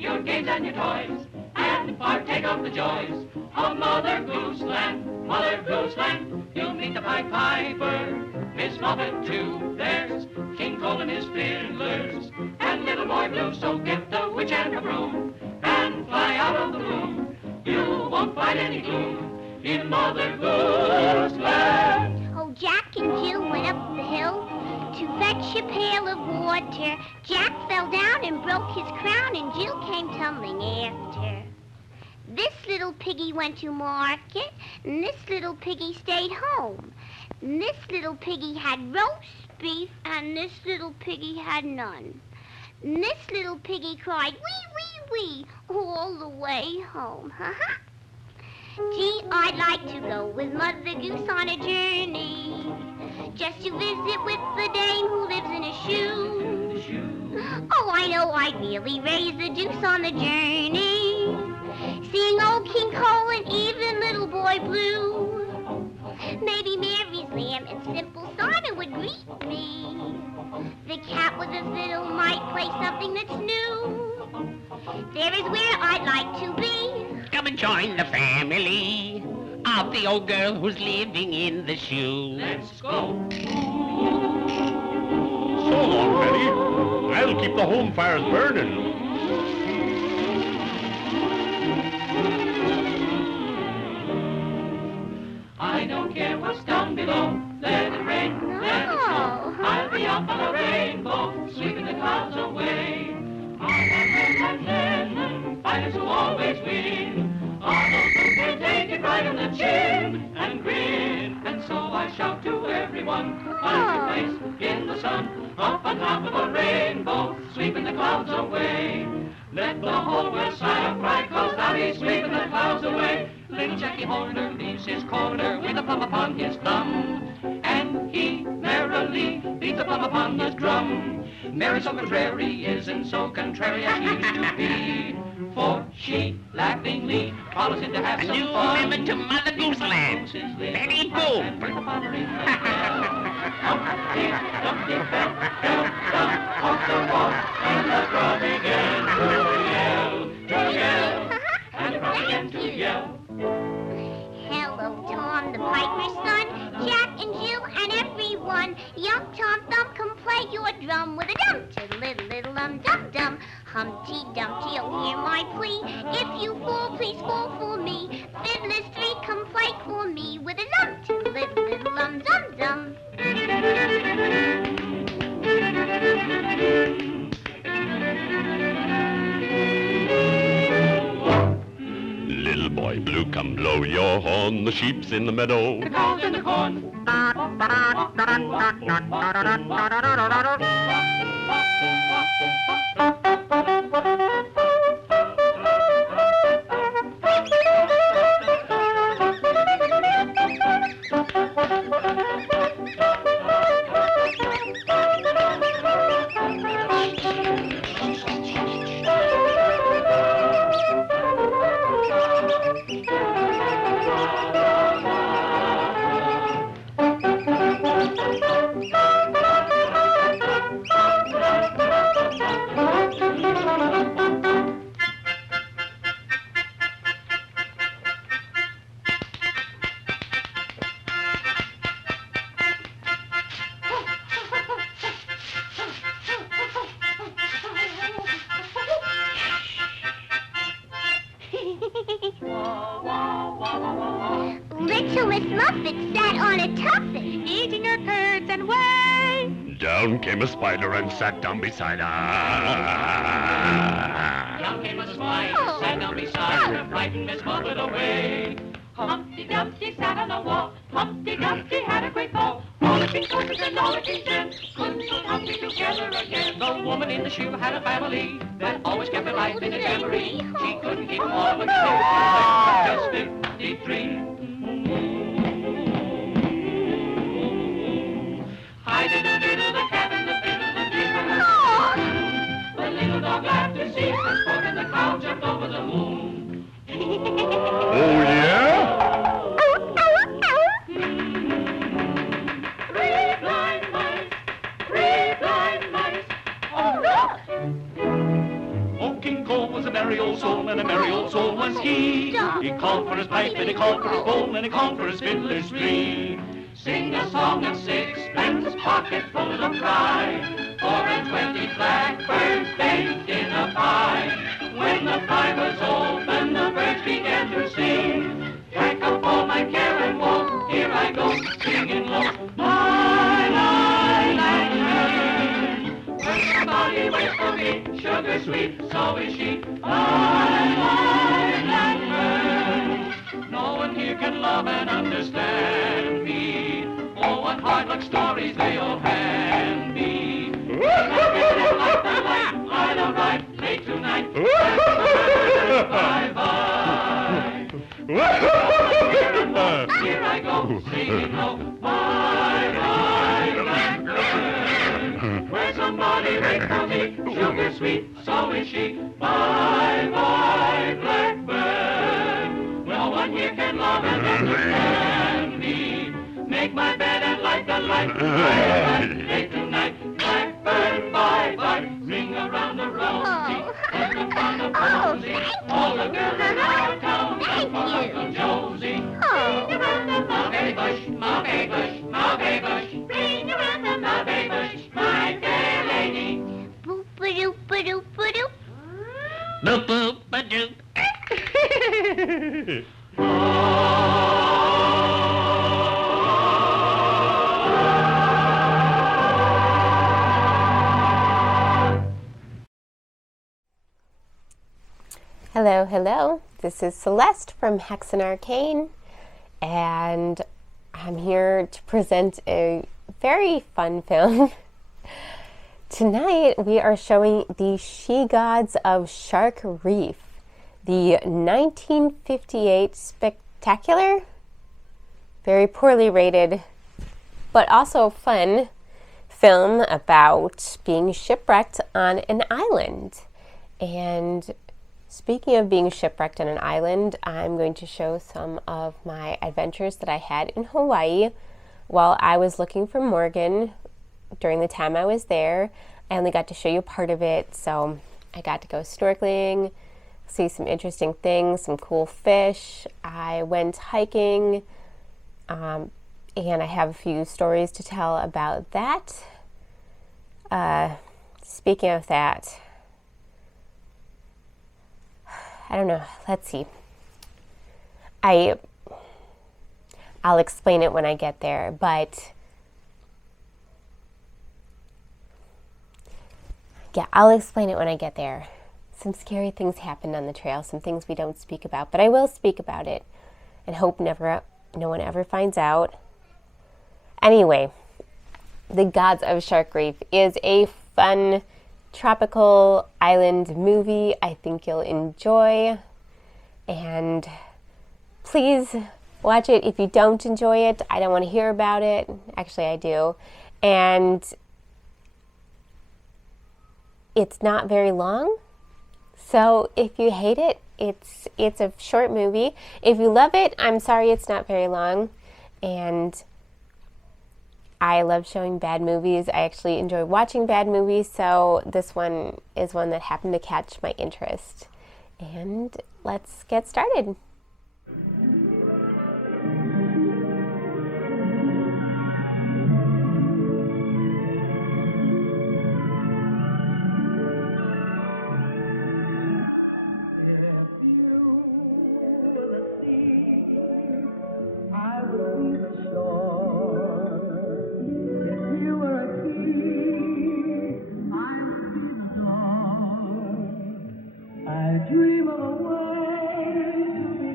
your games and your toys, and partake of the joys of Mother Goose Land. Mother Goose Land, you'll meet the Pied Piper, Miss Muffet too, there's King Cole and his fiddlers, and Little Boy Blue. So get the witch and her broom, and fly out of the room. You won't find any gloom in Mother Goose Land. Oh, Jack and Jill went up the hill to fetch a pail of water. Jack fell down and broke his crown, and Jill came tumbling after. This little piggy went to market, and this little piggy stayed home. And this little piggy had roast beef, and this little piggy had none. And this little piggy cried, wee, wee, wee, all the way home. Gee, I'd like to go with Mother Goose on a journey, just to visit with the dame who lives in a shoe. Oh, I know I'd really raise the deuce on the journey, seeing old King Cole and even Little Boy Blue. Maybe Mary's lamb and Simple Simon would greet me. The cat with a fiddle might play something that's new. There is where I'd like to be. Come and join the family of the old girl who's living in the shoe. Let's go. So long, Betty. I'll keep the home fires burning. I don't care what's down below. Let it rain, let it snow. I'll be up on a rainbow, sweeping the clouds away. Fighters who always win are those who can take it right on the chin and grin. And so I shout to everyone, find your place in the sun, up on top of a rainbow, sweeping the clouds away. Let the whole world sigh and cry, 'cause now he's sweeping the clouds away. Little Jackie Horner leaves his corner with a plum upon his thumb, and he merrily beats the plum upon the drum. Mary so contrary isn't so contrary as she used to be, for she laughingly follows in to have some fun. A new member to Mother Goose Land. Betty Boop. Humpty Dumpty fell down off the wall, and the drum began to yell, and the drum began to yell. Hello, Tom, the piper's son, Jack and Jill and everyone. Young Tom Thumb, come play your drum with a dum to little dum dum. Humpty Dumpty, oh hear my plea. If you fall, please fall for me. Fiddlers three, come play for me with a dum to little dum dum. Little Boy Blue, come blow your horn. The sheep's in the meadow. The cow's in the corn. Little Miss Muffet sat on a tuffet, eating her curds and whey. Down came a spider and sat down beside her. Down came a spider, sat down beside her, frightened Miss Muffet away. Humpty Dumpty sat on a wall, Humpty Dumpty had a great fall. All of his horses and all of his men couldn't put Humpty together again. The woman in the shoe had a family that always kept her life in a memory. She couldn't keep them all when she was just 53. Hi-do-do-do-do, the cat and the fiddle, the fiddle. The little dog laughed to see her sport, and the cloud jumped over the moon. Oh, yeah? Oh, King Cole was a was he. He called for his pipe and he called for his bowl and he called for his fiddler's three. Sing a song of sixpence, pocket full of rye, 420 blackbirds baked in a pie. When the pie was open, the birds began to sing. Pack up all my care and woe, here I go, singing low. My blackbird, when somebody waits for me, sugar sweet, so is she. My blackbird, no one here can love and understand me. Oh, what hard luck stories they all hand me. I'll arrive late tonight. Bye-bye. Here I go, singing low. Bye-bye, blackbird. Where somebody waits for me, sugar sweet, so is she. Bye-bye, blackbird. No one here can love and understand me. Make my bed and light the light. Late tonight, blackbird, bye-bye. Ring around the rosy, and the fun of cozy. All the girls in our town, come for Uncle Josie. Ring around the mulberry bush, mulberry bush, mulberry bush. Ring around the mulberry bush, my fair lady. Boop-a-doop-a-doop-a-doop. Boop-boop-a-doop. Hello, hello. This is Celeste from Hexen Arcane, and I'm here to present a very fun film. Tonight we are showing The She Gods of Shark Reef, the 1958 spectacular, very poorly rated, but also fun film about being shipwrecked on an island. And speaking of being shipwrecked on an island, I'm going to show some of my adventures that I had in Hawaii while I was looking for Morgan. During the time I was there, I only got to show you part of it, so I got to go snorkeling, see some interesting things, some cool fish. I went hiking, and I have a few stories to tell about that. Speaking of that, I don't know, let's see. I'll explain it when I get there, but yeah, I'll explain it when I get there. Some scary things happened on the trail, some things we don't speak about, but I will speak about it and hope no one ever finds out. Anyway, The Gods of Shark Reef is a fun tropical island movie I think you'll enjoy, and please watch it. If you don't enjoy it, I don't want to hear about it. Actually, I do. And it's not very long, so if you hate it, it's a short movie. If you love it, I'm sorry it's not very long. And I love showing bad movies. I actually enjoy watching bad movies, so this one is one that happened to catch my interest. And let's get started. I dream of a world to be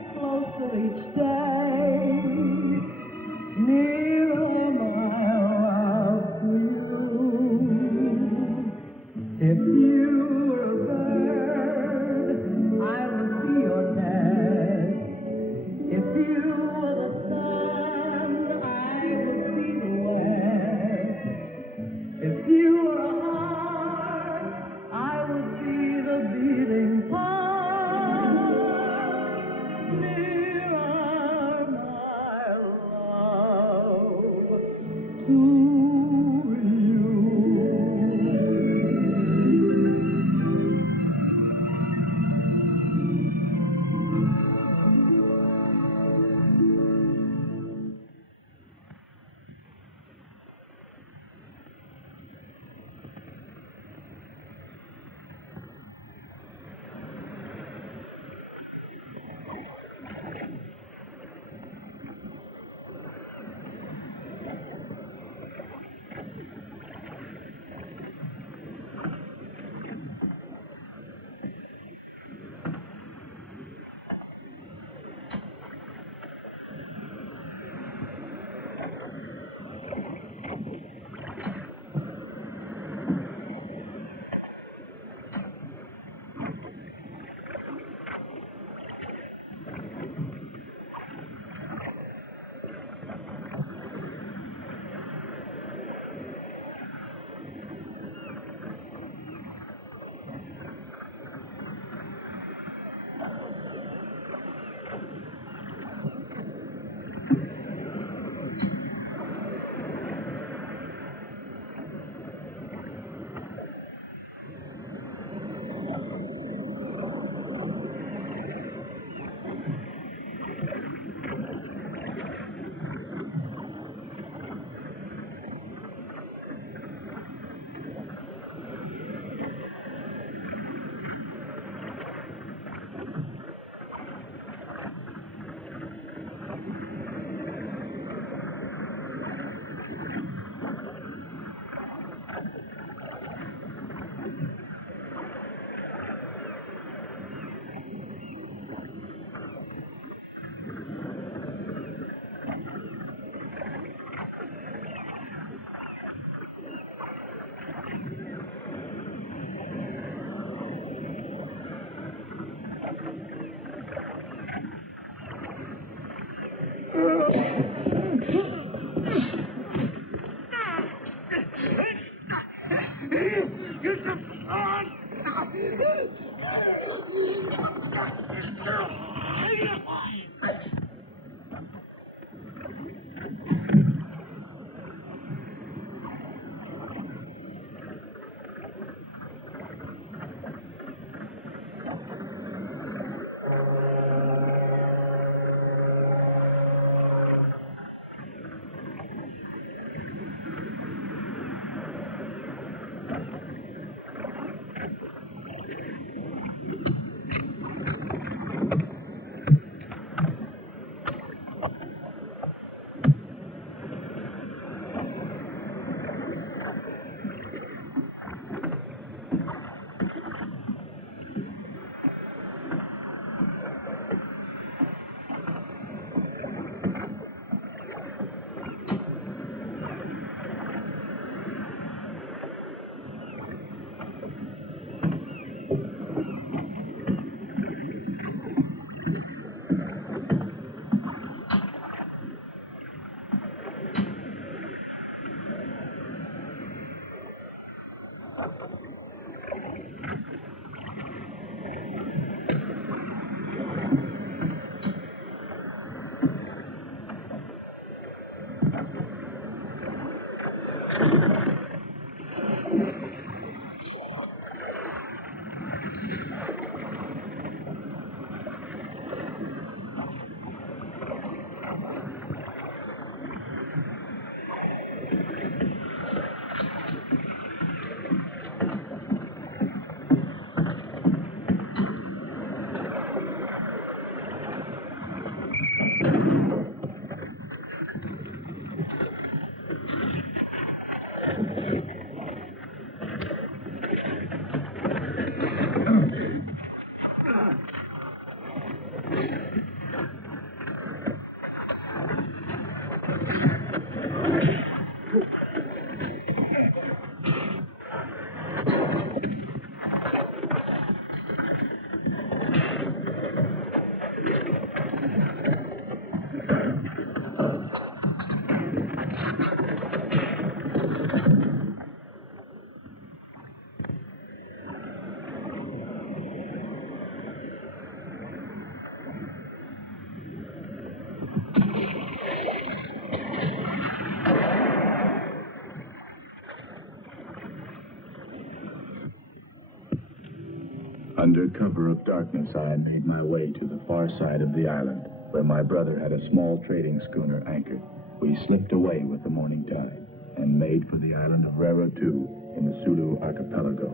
Under cover of darkness, I had made my way to the far side of the island, where my brother had a small trading schooner anchored. We slipped away with the morning tide and made for the island of Rarotu in the Sulu archipelago,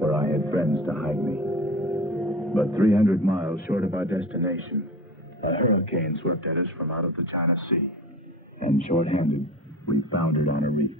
where I had friends to hide me. But 300 miles short of our destination, a hurricane swept at us from out of the China Sea, and short-handed, we foundered on a reef.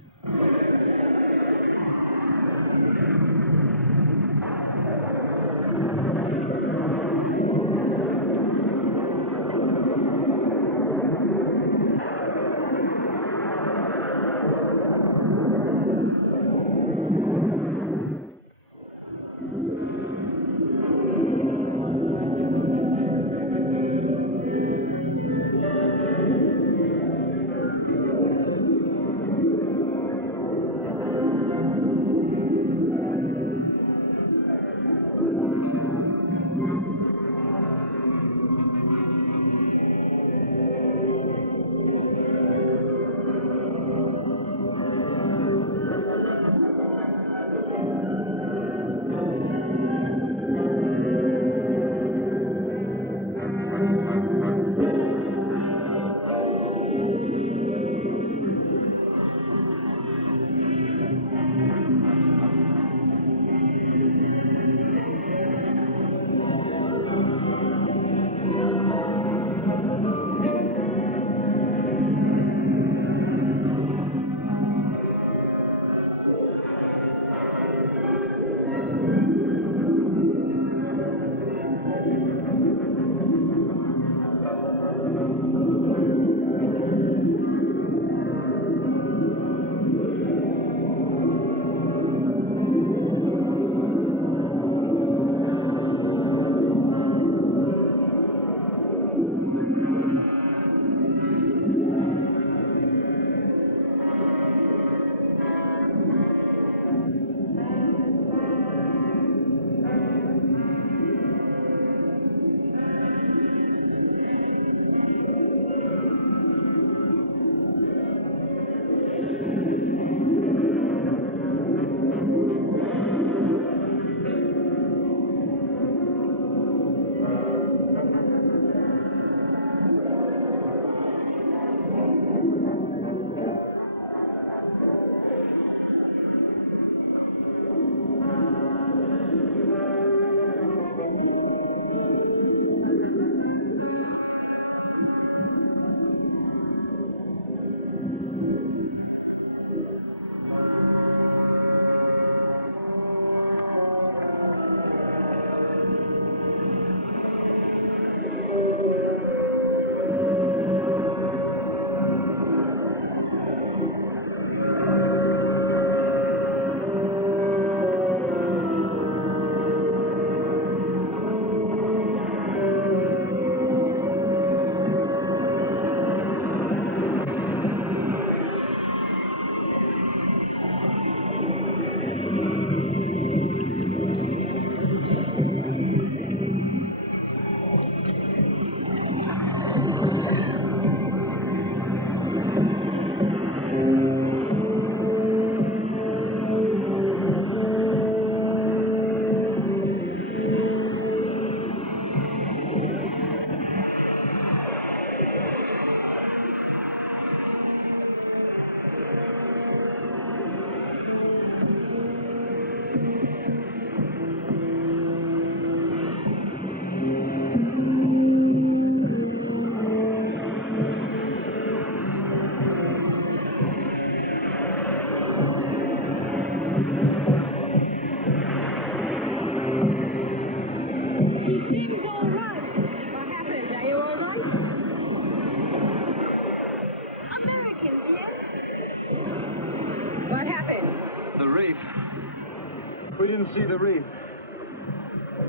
We didn't see the reef.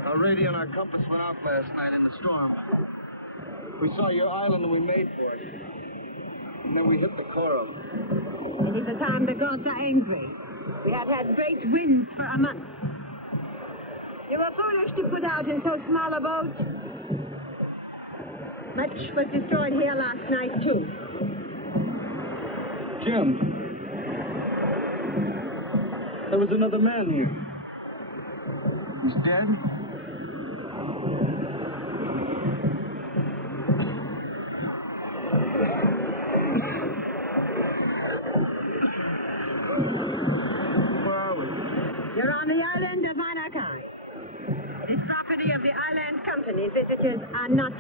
Our radio and our compass went out last night in the storm. We saw your island and we made for it. And then we hit the coral. It is the time the gods are angry. We have had great winds for a month. You were foolish to put out in so small a boat. Much was destroyed here last night, too. Jim. There was another man here. He's dead?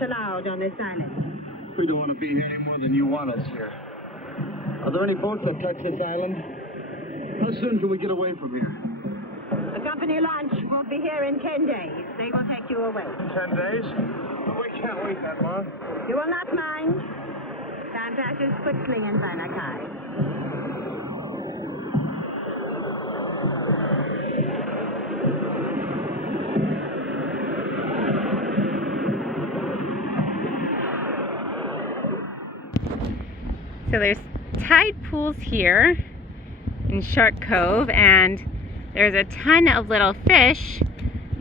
not allowed on this island. We don't want to be here any more than you want us here. Are there any boats that touch this island? How soon can we get away from here? The company launch will be here in 10 days. They will take you away. 10 days? We can't wait that long. You will not mind. Time passes quickly in Banakai. So there's tide pools here in Shark Cove, and there's a ton of little fish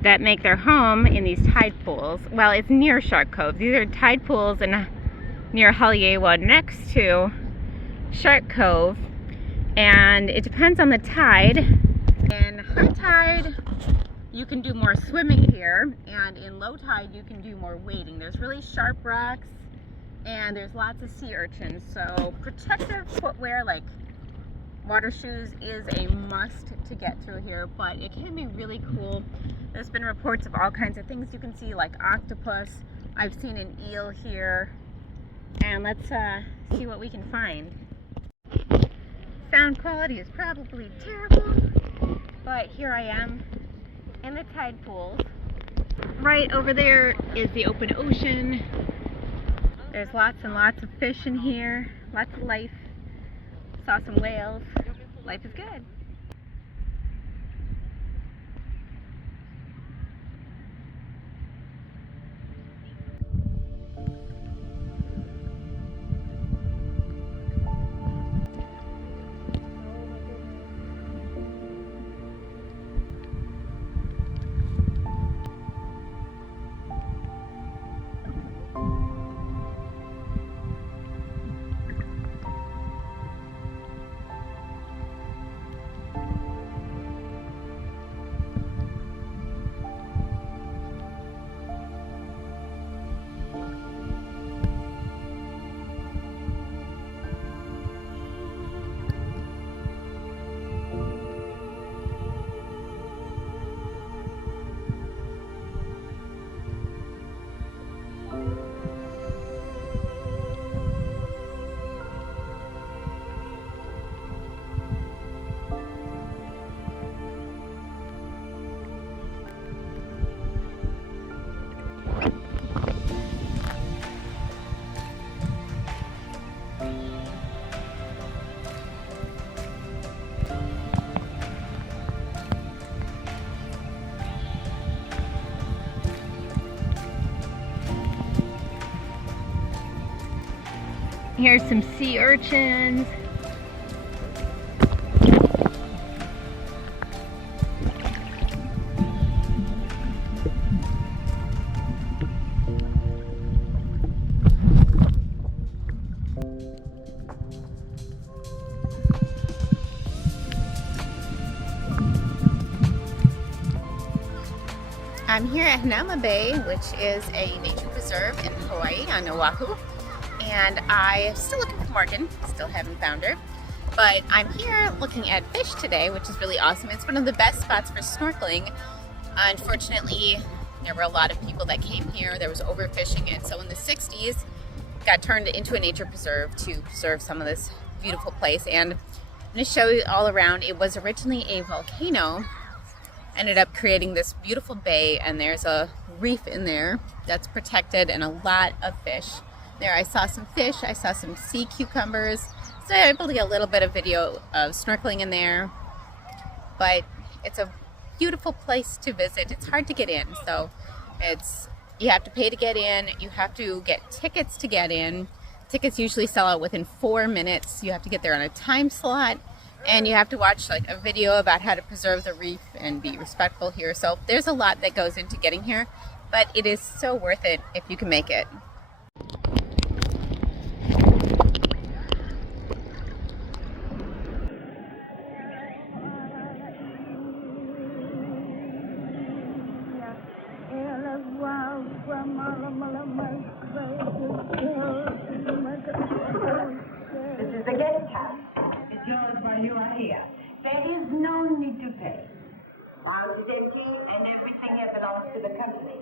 that make their home in these tide pools. Well, it's near Shark Cove. These are tide pools near Haliewa next to Shark Cove, and it depends on the tide. In high tide, you can do more swimming here, and in low tide, you can do more wading. There's really sharp rocks, and there's lots of sea urchins, so protective footwear like water shoes is a must to get through here, but it can be really cool. There's been reports of all kinds of things you can see, like octopus. I've seen an eel here, and let's see what we can find. Sound quality is probably terrible, but here I am in the tide pools. Right over there is the open ocean. There's lots and lots of fish in here, lots of life. Saw some whales. Life is good. Here's some sea urchins. I'm here at Hanauma Bay, which is a nature preserve in Hawaii on Oahu. And I'm still looking for Morgan, still haven't found her. But I'm here looking at fish today, which is really awesome. It's one of the best spots for snorkeling. Unfortunately, there were a lot of people that came here. There was overfishing, and so in the 60s, got turned into a nature preserve to preserve some of this beautiful place. And I'm going to show you all around. It was originally a volcano, ended up creating this beautiful bay, and there's a reef in there that's protected and a lot of fish. There I saw some fish, I saw some sea cucumbers, so I was able to get a little bit of video of snorkeling in there. But it's a beautiful place to visit. It's hard to get in, so you have to pay to get in, you have to get tickets to get in. Tickets usually sell out within 4 minutes. You have to get there on a time slot, and you have to watch like a video about how to preserve the reef and be respectful here. So there's a lot that goes into getting here, but it is so worth it if you can make it. This is the guest house. It's yours while you are here. There is no need to pay. House is empty and everything here belongs to the company.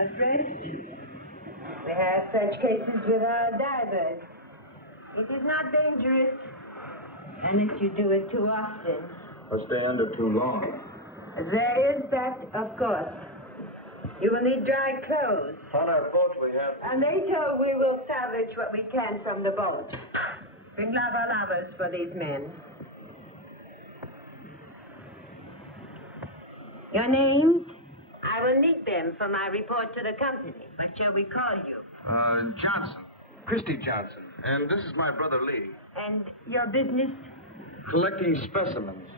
must rest. We have such cases with our divers. It is not dangerous, unless you do it too often. Or stay under too long. There is that, of course. You will need dry clothes. On our boat we have... And later we will salvage what we can from the boat. Bring lava-lavas for these men. Your names? I will need them for my report to the company. What shall we call you? Johnson. Christy Johnson. And this is my brother Lee. And your business? Collecting specimens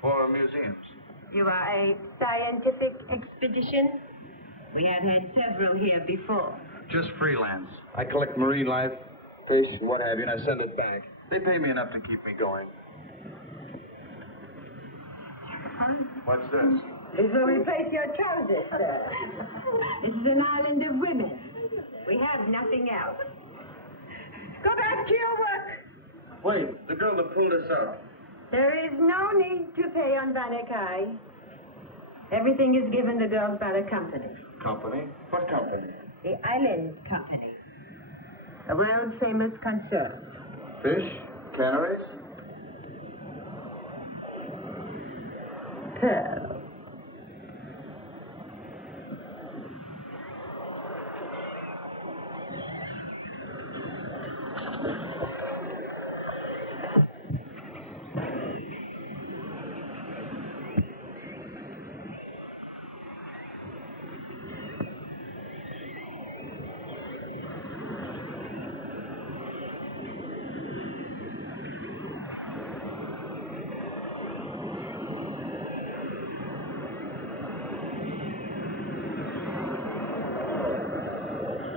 for museums. You are a scientific expedition? We have had several here before. Just freelance. I collect marine life, fish, and what have you, and I send it back. They pay me enough to keep me going. What's this? This will replace your trousers, sir. This is an island of women. We have nothing else. Go back to your work. Wait, the girl that pulled us up. There is no need to pay on Banakai. Everything is given the dog by the company. Company? What company? The Island Company. A world-famous concern. Fish? Canaries? Pearl.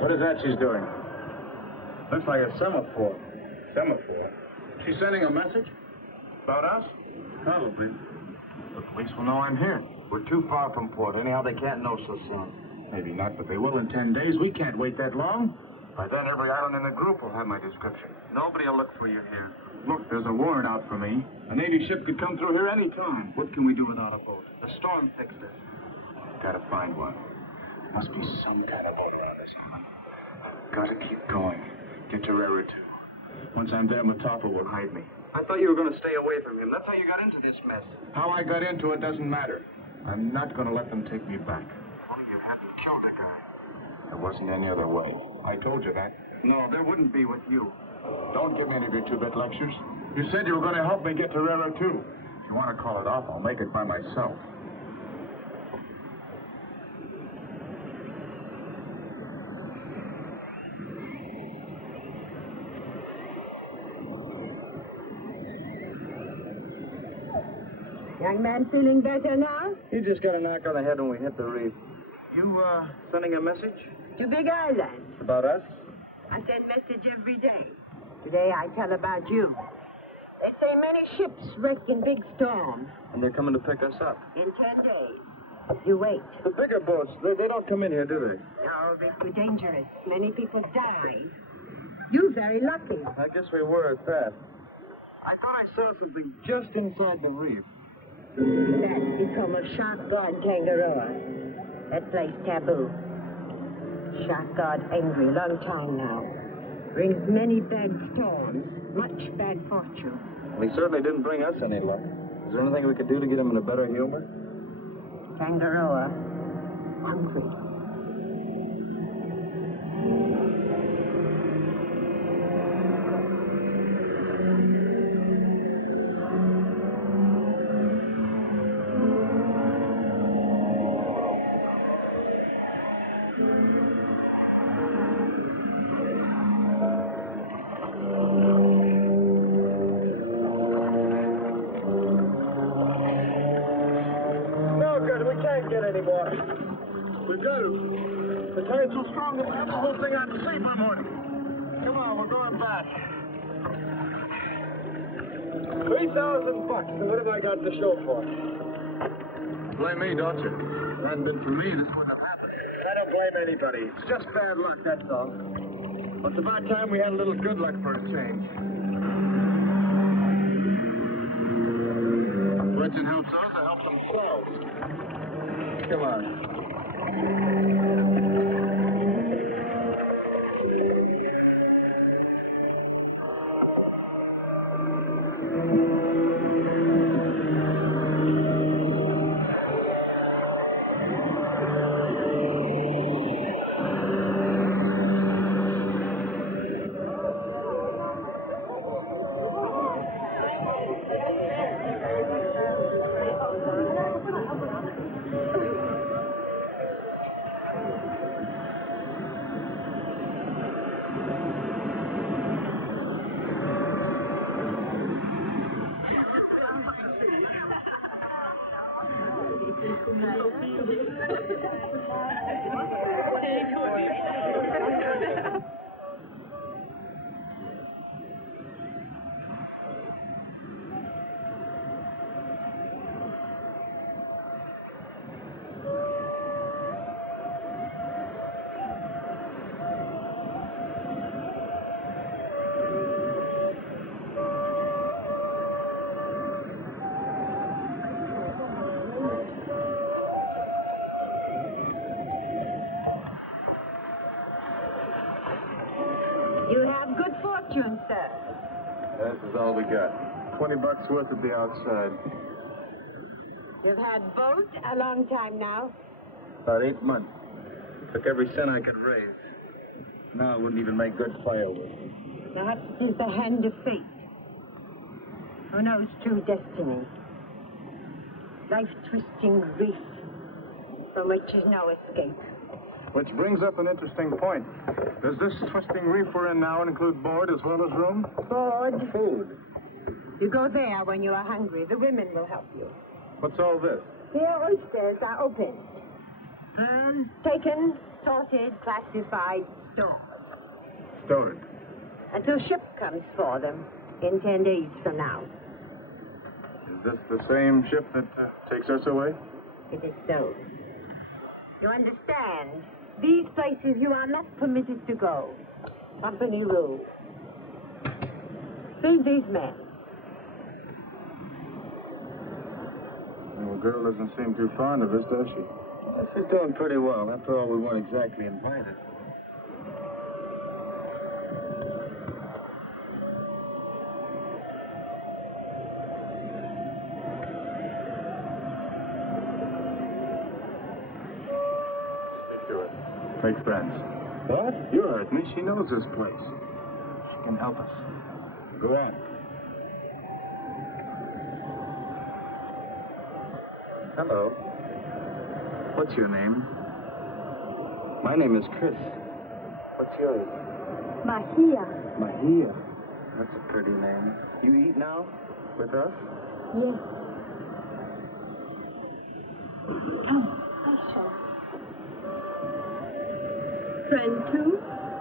What is that she's doing? Looks like a semaphore. Semaphore? She's sending a message? About us? Probably. The police will know I'm here. We're too far from port. Anyhow, they can't know so soon. Maybe not, but they will in 10 days. We can't wait that long. By then, every island in the group will have my description. Nobody will look for you here. Look, there's a warrant out for me. A Navy ship could come through here any time. What can we do without a boat? The storm fixed us. Gotta find one. Must be some kind of boat around this island. Gotta keep going. Get to Rara, too. Once I'm there, Matapa will hide me. I thought you were going to stay away from him. That's how you got into this mess. How I got into it doesn't matter. I'm not going to let them take me back. If only you hadn't killed the guy. There wasn't any other way. I told you that. No, there wouldn't be with you. Don't give me any of your two-bit lectures. You said you were going to help me get to Rara, too. If you want to call it off, I'll make it by myself. Young man feeling better now? He just got a knock on the head when we hit the reef. You, sending a message? To Big Island. About us? I send message every day. Today I tell about you. They say many ships wreck in big storms. And they're coming to pick us up. In 10 days. You wait. The bigger boats, they don't come in here, do they? No, they're too dangerous. Many people die. You very lucky. I guess we were at that. I thought I saw something just inside the reef. That become a shark god kangaroo. That place taboo. Shark god angry, long time now. Brings many bad storms, much bad fortune. Well, he certainly didn't bring us any luck. Is there anything we could do to get him in a better humor? Kangaroo, hungry. We do. The tide's so strong that we'll have the whole thing out to sea by morning. Come on, we're going back. $3,000. And what have I got to show for it? Blame me, don't you? If it hadn't been for me, this wouldn't have happened. I don't blame anybody. It's just bad luck, that's all. Well, it's about time we had a little good luck for a change. Fortune helps those that help themselves. Come on. You have good fortune, sir. This is all we got. $20 worth at the outside. You've had both a long time now. About 8 months. Took every cent I could raise. Now it wouldn't even make good firewood. Perhaps it is the hand of fate. Who knows true destiny? Life-twisting reef from which is no escape. Which brings up an interesting point. Does this twisting reef we're in now include board as well as room? Board. Food. You go there when you are hungry. The women will help you. What's all this? Here oysters are opened. Taken, sorted, classified, stored. Stored. Until ship comes for them in 10 days from now. Is this the same ship that takes us away? It is so. You understand? These places you are not permitted to go. Company rule. Feed these men. The girl doesn't seem too fond of us, does she? Well, she's doing pretty well. After all, we weren't exactly invited. Speak to her. Make friends. What? You heard me. She knows this place. She can help us. Go on. Hello. What's your name? My name is Chris. What's yours? Mahia. Mahia. That's a pretty name. You eat now? With us? Yes. Come, I shall. Friend too?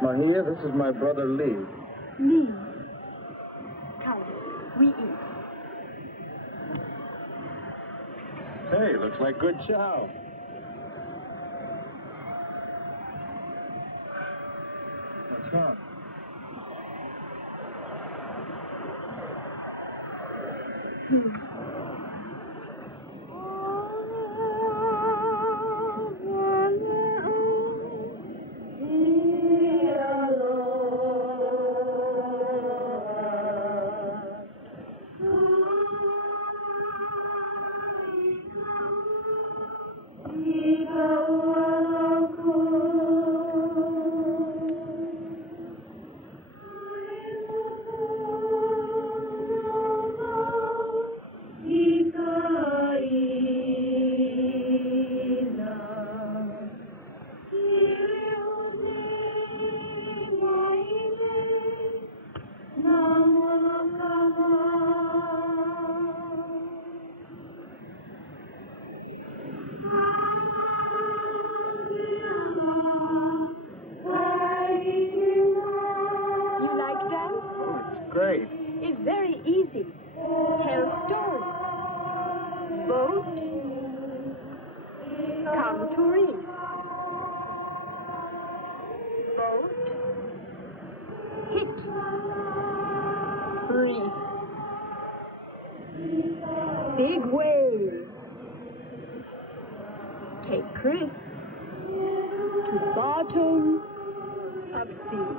Mahia, this is my brother Lee. Me. Come, we eat. Hey, looks like good chow. What's wrong? Great. It's very easy. Tell stories. Boat. Come to Reef. Boat. Hit. Reef. Big wave. Take Chris to bottom of sea.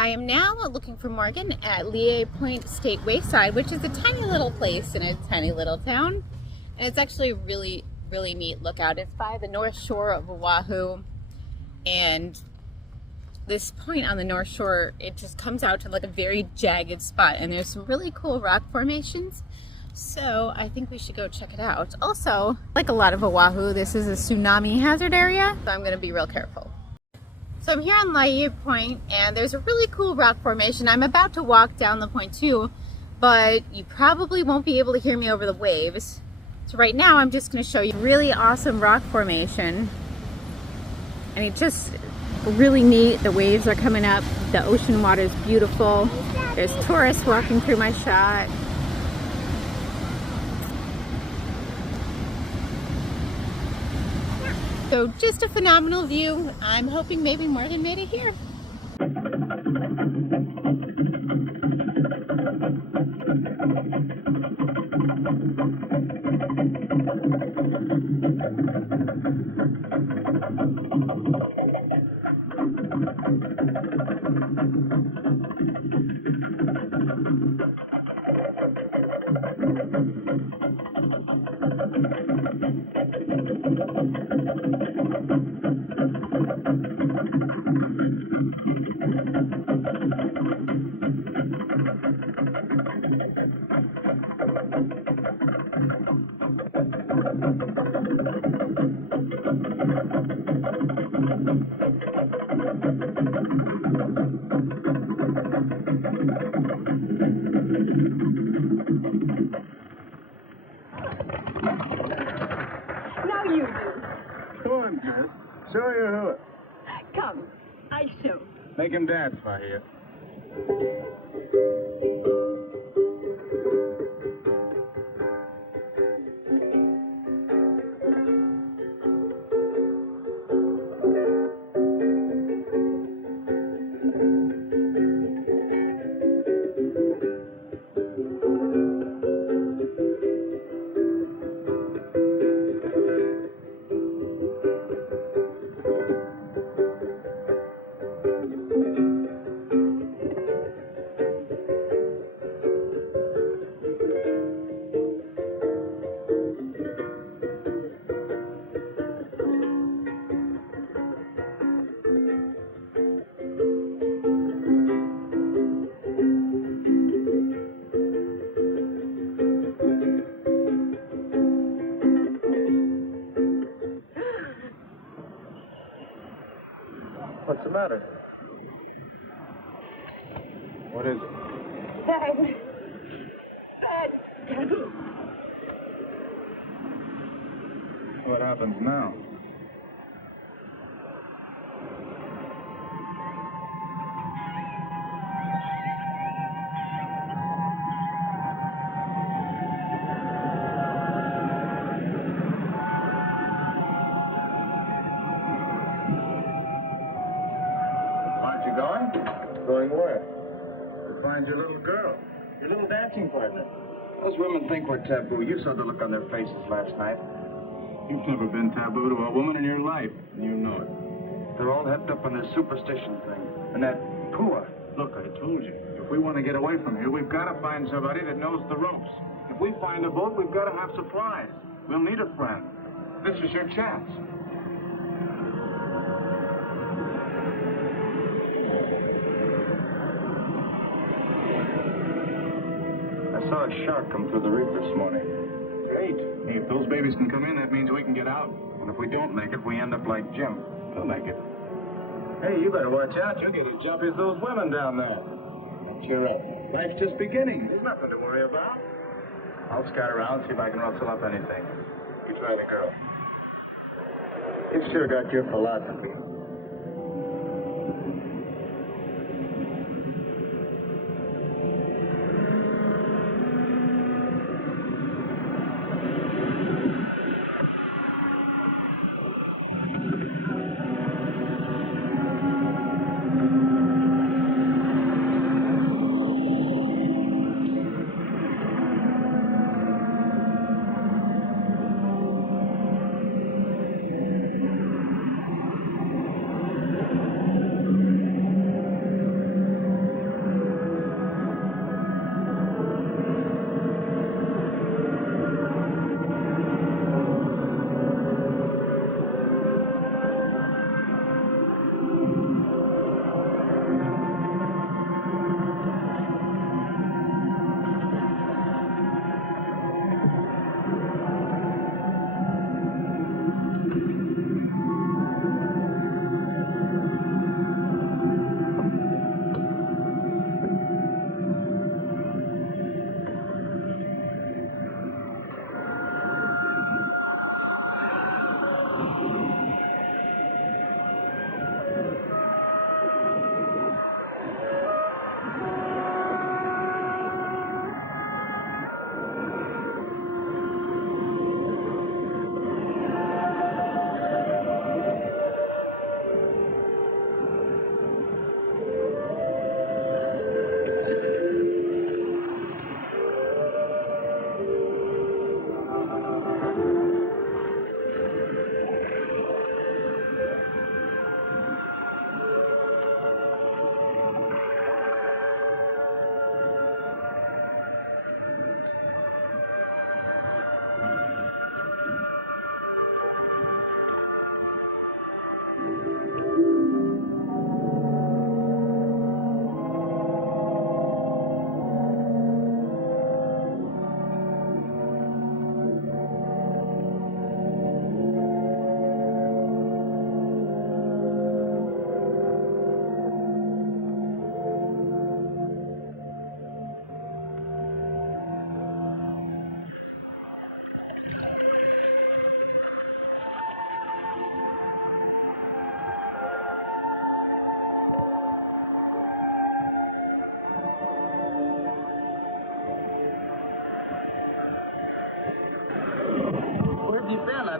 I am now looking for Morgan at Lea Point State Wayside, which is a tiny little place in a tiny little town. And it's actually a really, really neat lookout. It's by the north shore of Oahu. And this point on the north shore, it just comes out to like a very jagged spot. And there's some really cool rock formations. So I think we should go check it out. Also, like a lot of Oahu, this is a tsunami hazard area. So I'm going to be real careful. So I'm here on Lea Point, and there's a really cool rock formation. I'm about to walk down the point too, but you probably won't be able to hear me over the waves. So right now I'm just going to show you a really awesome rock formation. And it's just really neat. The waves are coming up. The ocean water is beautiful. There's tourists walking through my shot. So just a phenomenal view. I'm hoping maybe Morgan made it here. Now you do. Go on, Chris. Show your hoof. Come, I show. Make him dance, Mahia. What's the matter? What is it? Bad. What happens now? Aren't you going? Going where? To find your little girl. Your little dancing partner. Those women think we're taboo. You saw the look on their faces last night. You've never been taboo to a woman in your life. You know it. They're all hepped up on this superstition thing. And that pua. Look, I told you. If we want to get away from here, we've got to find somebody that knows the ropes. If we find a boat, we've got to have supplies. We'll need a friend. This is your chance. I saw a shark come through the reef this morning. Great. Hey, if those babies can come in, that means we can get out. And if we don't make it, we end up like Jim. He'll make it. Hey, you better watch out. You'll get as jumpy as those women down there. Cheer up. Life's just beginning. There's nothing to worry about. I'll scout around, see if I can rustle up anything. You try the girl. You've sure got your philosophy.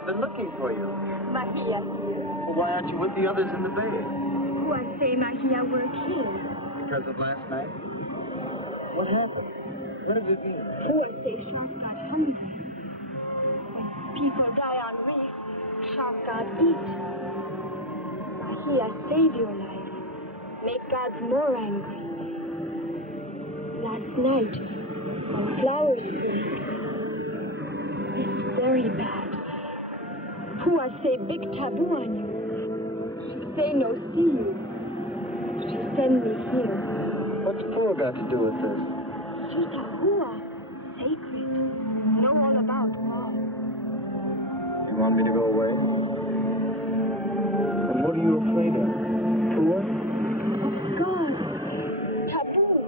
I've been looking for you. Mahia. Well, why aren't you with the others in the bay? Who I say Mahia work here? Because of last night? What happened? What does it mean? Who I say shark got hungry. When people die on reef, shark got eat. Mahia save your life. Make gods more angry. Last night, when flowers break, it's very bad. Who I say big taboo on you. She say no see you. She send me here. What's Pooh got to do with this? She taboo, sacred. Know all about war. You want me to go away? And what are you afraid of? Pooh? Of God. Taboo.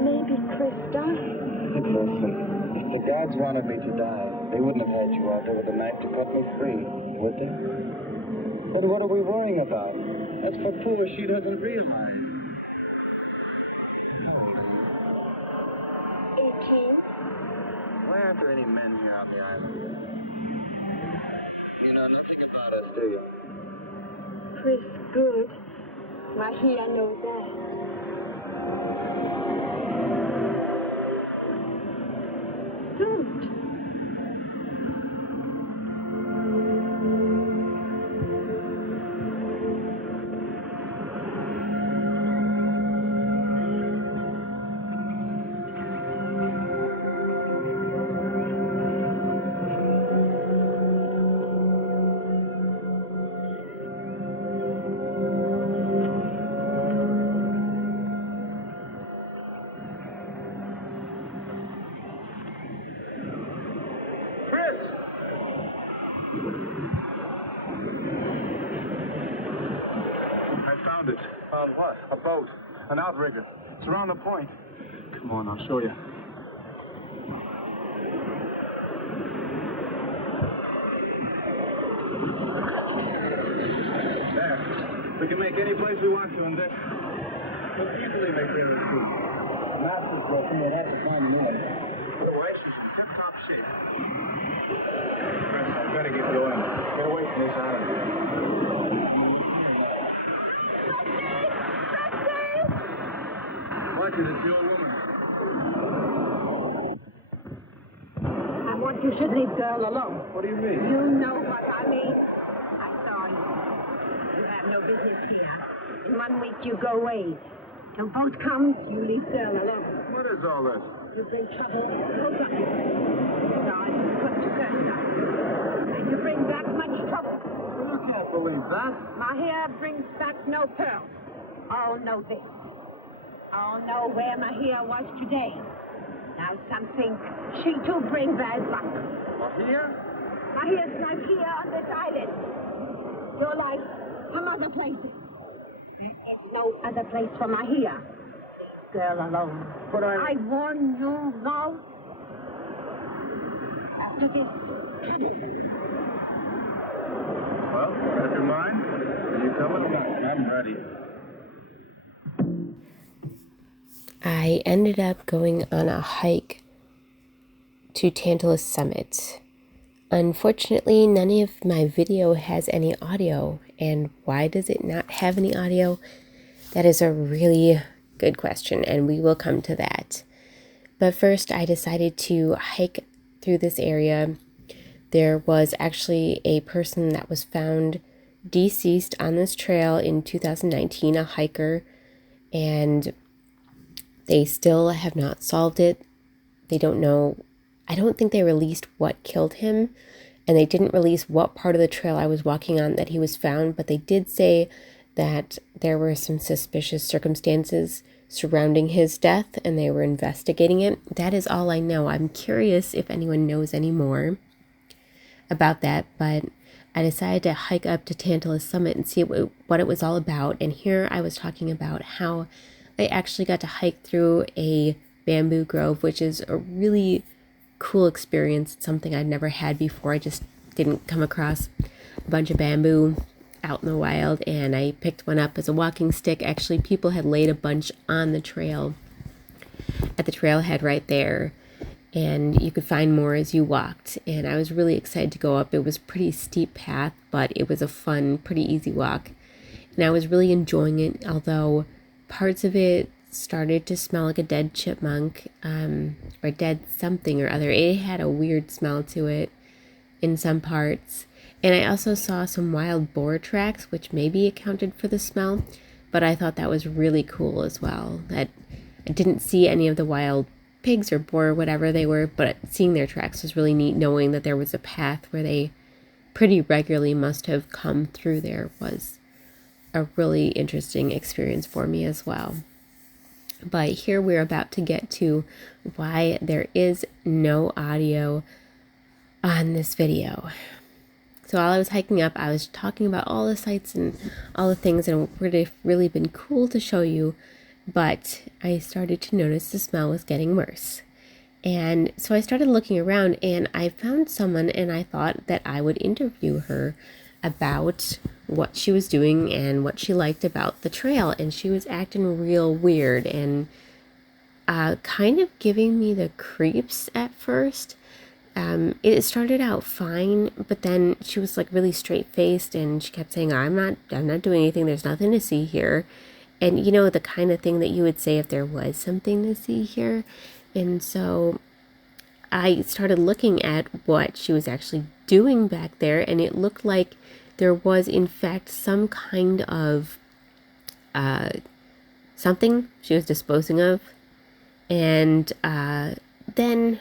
Maybe Chris died. Listen, if the gods wanted me to die, they wouldn't have had you out there with a knife to cut me free, would they? But what are we worrying about? That's for Pooh, she doesn't realize. How old are you? 18. Why aren't there any men here on the island? You know nothing about us, do you? Chris good. Mahia knows that. Don't. Found what? A boat. An outrigger. It's around the point. Come on, I'll show you. There. We can make any place we want to in this. We'll easily make there a sea. The mast is broken. We'll have to find a new one. Otherwise, she's in tip-top shape. Chris, I've got to get going. Get away from this island. It's your woman. I want you should leave girl alone. What do you mean? You know what I mean. I saw you. You have no business here. In 1 week you go away. Till boat comes, you leave girl alone. What is all this? You bring trouble. God, put to curse. And you bring that much trouble. You can't believe that. Mahia brings back no pearls. All know this. All know where Mahia was today. Now some think she too bring bad luck. Mahia? Mahia's not here on this island. Your life, some other places. There is no other place for Mahia. Leave girl alone. But I warn you now. After this, well, if you're mine, can you tell me? I'm ready. I ended up going on a hike to Tantalus Summit. Unfortunately, none of my video has any audio. And why does it not have any audio? That is a really good question, and we will come to that. But first, I decided to hike through this area. There was actually a person that was found deceased on this trail in 2019, a hiker, and they still have not solved it. They don't know. I don't think they released what killed him, and they didn't release what part of the trail I was walking on that he was found, but they did say that there were some suspicious circumstances surrounding his death, and they were investigating it. That is all I know. I'm curious if anyone knows any more about that, but I decided to hike up to Tantalus Summit and see what it was all about. And here I was talking about how I actually got to hike through a bamboo grove, which is a really cool experience. It's something I'd never had before. I just didn't come across a bunch of bamboo out in the wild, and I picked one up as a walking stick. Actually, people had laid a bunch on the trail at the trailhead right there, and you could find more as you walked. And I was really excited to go up. It was a pretty steep path, but it was a fun, pretty easy walk. And I was really enjoying it, although parts of it started to smell like a dead chipmunk, or dead something or other. It had a weird smell to it in some parts. And I also saw some wild boar tracks, which maybe accounted for the smell, but I thought that was really cool as well. That I didn't see any of the wild pigs or boar or whatever they were, but seeing their tracks was really neat. Knowing that there was a path where they pretty regularly must have come through there was a really interesting experience for me as well. But here we're about to get to why there is no audio on this video. So while I was hiking up, I was talking about all the sights and all the things, and it would have really been cool to show you, but I started to notice the smell was getting worse. And so I started looking around, and I found someone, and I thought that I would interview her about what she was doing and what she liked about the trail. And she was acting real weird and kind of giving me the creeps at first. It started out fine, but then she was like really straight-faced, and she kept saying, I'm not doing anything. There's nothing to see here. And you know, the kind of thing that you would say if there was something to see here. And so I started looking at what she was actually doing back there, and it looked like there was in fact some kind of something she was disposing of. And then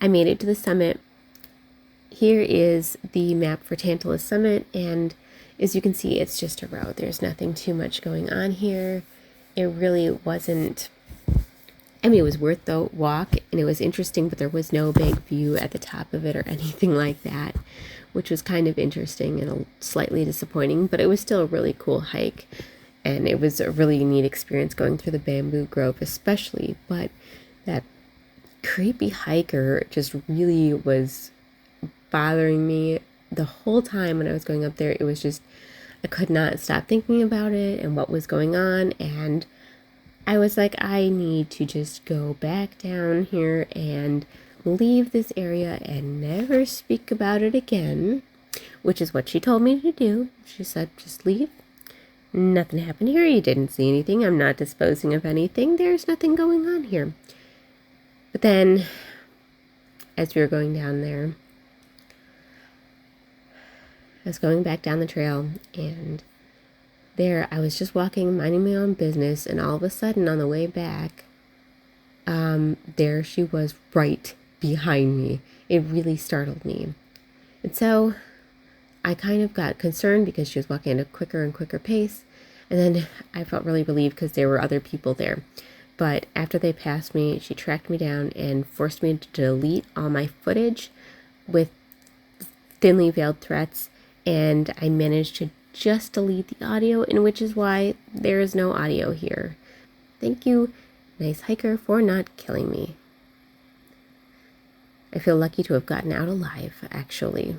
I made it to the summit. Here is the map for Tantalus Summit, and as you can see, it's just a road. There's nothing too much going on here. It really wasn't, it was worth the walk, and it was interesting, but there was no big view at the top of it or anything like that, which was kind of interesting and slightly disappointing, but it was still a really cool hike, and it was a really neat experience going through the bamboo grove especially. But that creepy hiker just really was bothering me the whole time when I was going up there. It was just, I could not stop thinking about it and what was going on, and I was like, I need to just go back down here and leave this area and never speak about it again, which is what she told me to do. She said, just leave. Nothing happened here. You didn't see anything. I'm not disposing of anything. There's nothing going on here. But then, as we were going down there, I was going back down the trail, and there I was just walking, minding my own business, and all of a sudden on the way back, there she was right behind me. It really startled me. And so I kind of got concerned because she was walking at a quicker and quicker pace, and then I felt really relieved because there were other people there. But after they passed me, she tracked me down and forced me to delete all my footage with thinly veiled threats, and I managed to just delete the audio, and which is why there is no audio here. Thank you, nice hiker, for not killing me. I feel lucky to have gotten out alive, actually.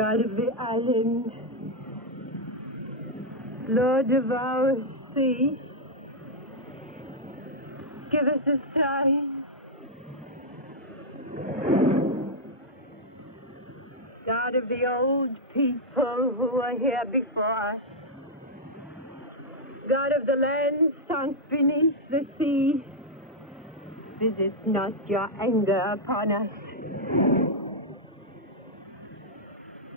God of the island, Lord of our sea, give us a sign. God of the old people who were here before us, God of the land sunk beneath the sea, visit not your anger upon us.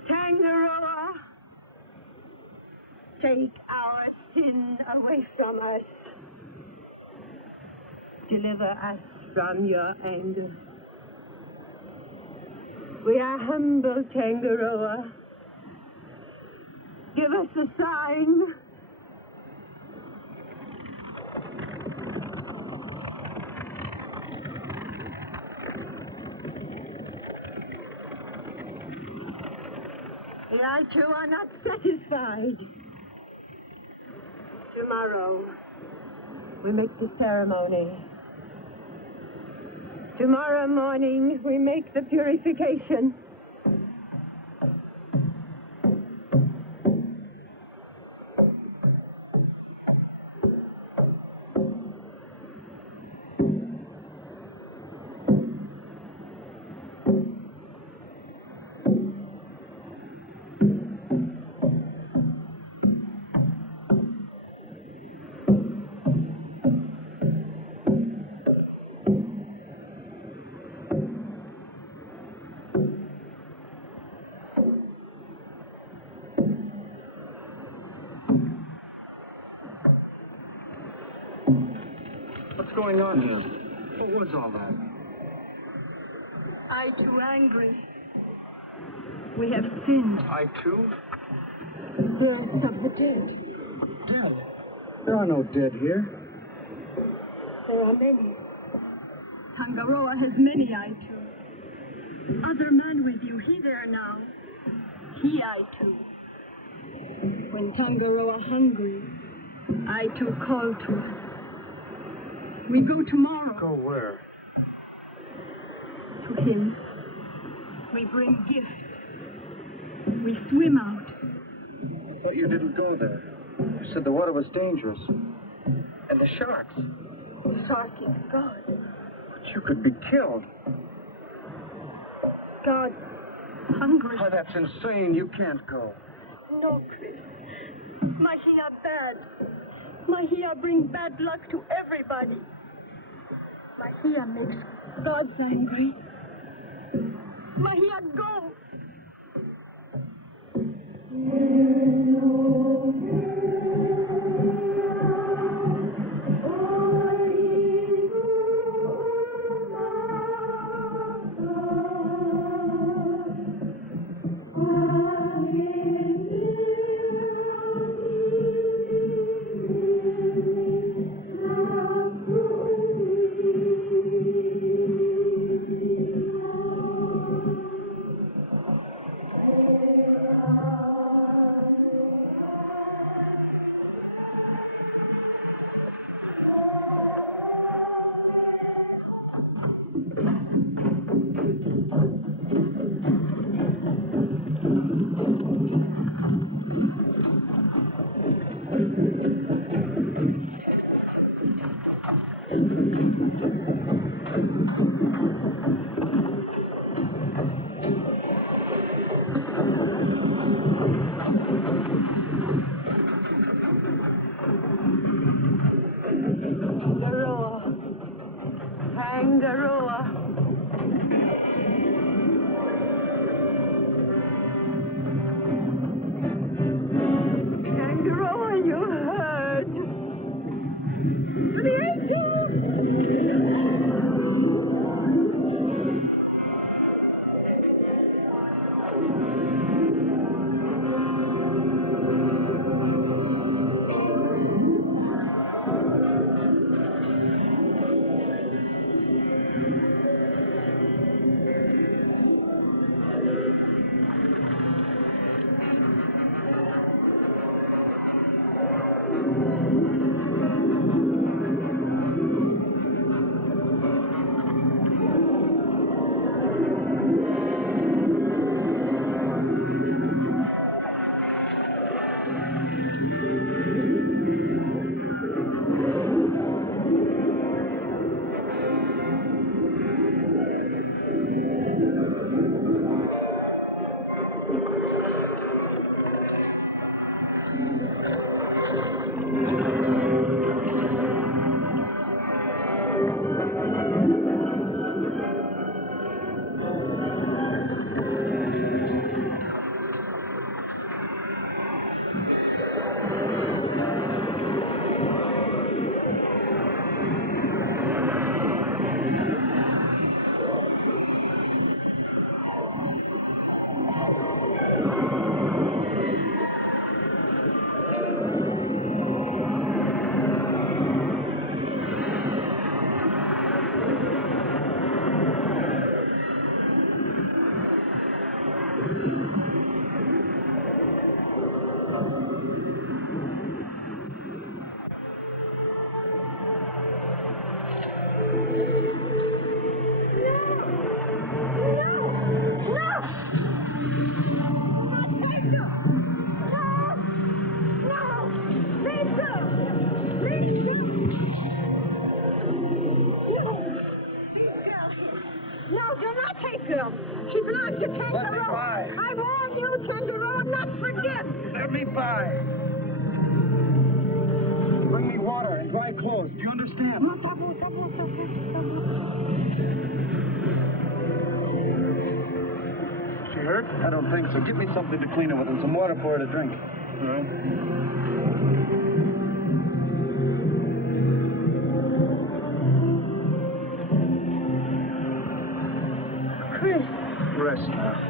Tangaroa, take our sin away from us. Deliver us from your anger. We are humble, Tangaroa. Give us a sign. I too are not satisfied. Tomorrow, we make the ceremony. Tomorrow morning, we make the purification. What's going on here? What was all that? I too angry. We have sinned. I too? Yes, of the dead. Dead? There are no dead here. There are many. Tangaroa has many I too. Other man with you, he there now. He I too. When Tangaroa hungry, I too call to us. We go tomorrow. Go where? To him. We bring gifts. We swim out. But you didn't go there. You said the water was dangerous. And the sharks. The shark is God. But you could be killed. God, hungry. Why, that's insane. You can't go. No, Chris. Mahia bad. Mahia bring bad luck to everybody. Mahia makes God angry. Mahia, go! aren't you, kangaroo? Let me by. I warned you, kangaroo, and not forget. Let me by. Bring me water and dry clothes. Do you understand? She hurt? I don't think so. Give me something to clean her with and some water for her to drink. All right. Chris. Rest now.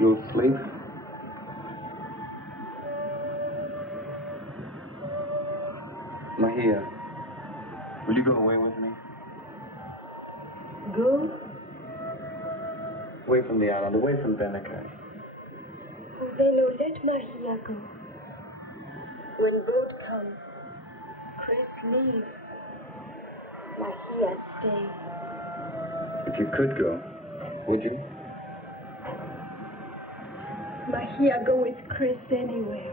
You'll sleep? Mahia, will you go away with me? Go? Away from the island, away from Benakai. Oh, then oh, let Mahia go. When boat comes, Chris leave. Mahia stay. If you could go, would you? Mahia go with Chris anyway.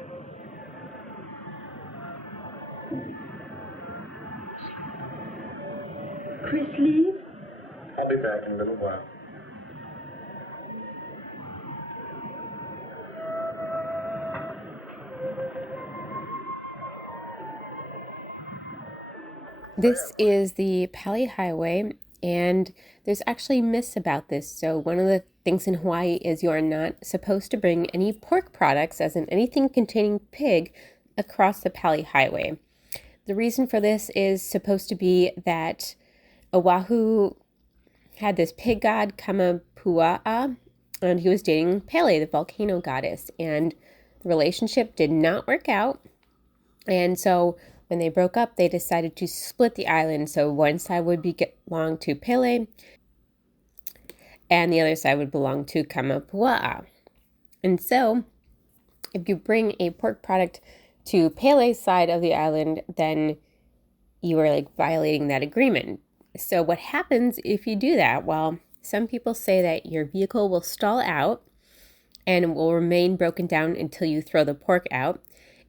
Chris leave? I'll be back in a little while. This is the Pali Highway, and there's actually myths about this. So one of the things in Hawaii is you are not supposed to bring any pork products, as in anything containing pig, across the Pali Highway. The reason for this is supposed to be that Oahu had this pig god, Kamapua'a, and he was dating Pele, the volcano goddess, and the relationship did not work out. And so when they broke up, they decided to split the island. So one side would belong to Pele, and the other side would belong to Kamapua'a. And so if you bring a pork product to Pele's side of the island, then you are like violating that agreement. So what happens if you do that? Well, some people say that your vehicle will stall out and will remain broken down until you throw the pork out.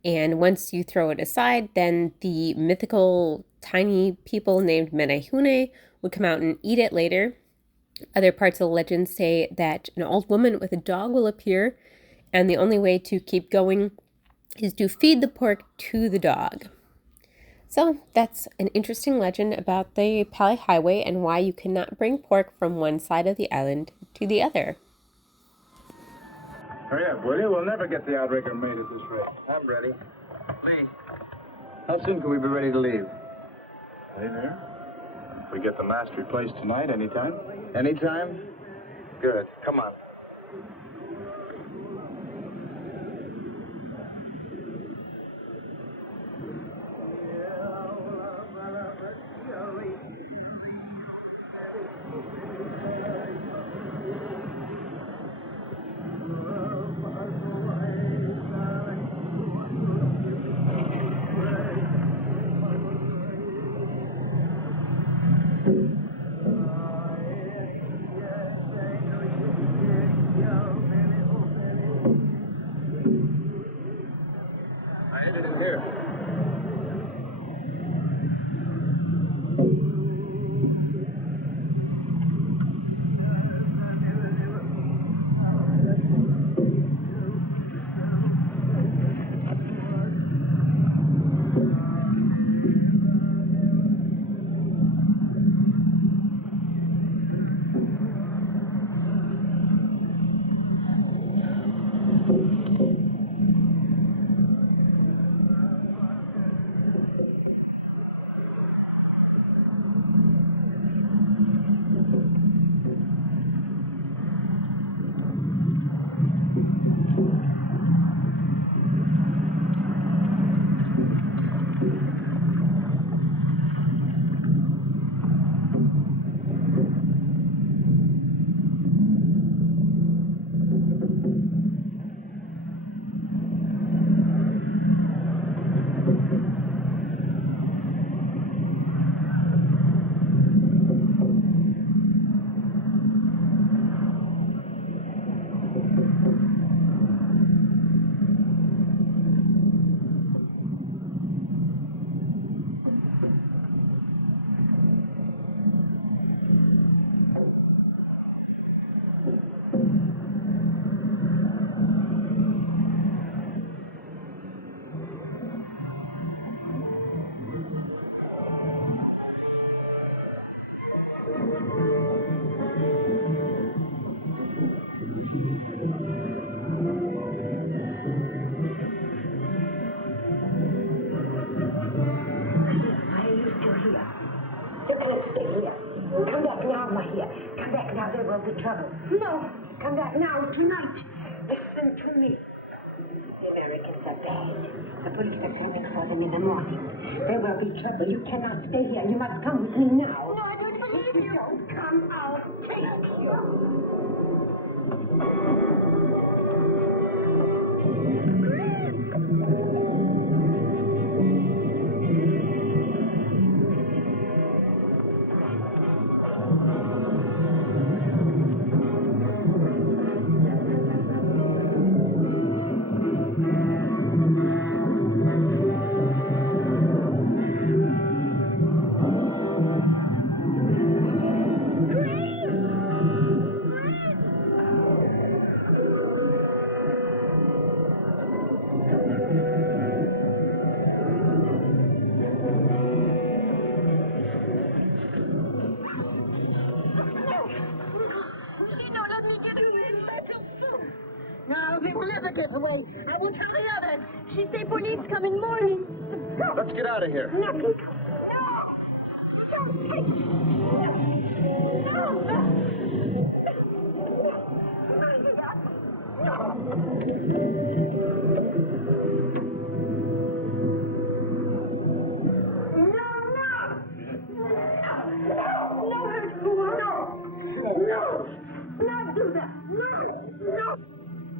And once you throw it aside, then the mythical tiny people named Menehune would come out and eat it later. Other parts of the legend say that an old woman with a dog will appear, and the only way to keep going is to feed the pork to the dog. So that's an interesting legend about the Pali Highway and why you cannot bring pork from one side of the island to the other. Hurry up, will you? We'll never get the outrigger made at this rate. I'm ready. Me. How soon can we be ready to leave? Later. If we get the mast replaced tonight, anytime? Anytime? Good. Come on. No, come back now, tonight. Listen to me. The Americans are bad. The police are coming for them in the morning. There will be trouble. You cannot stay here. You must come with me now. No, I don't believe you. Don't come out. Take you. Now, if he will ever get away, I will tell the others. She say police come in morning. Let's get out of here. No, no. Don't take it.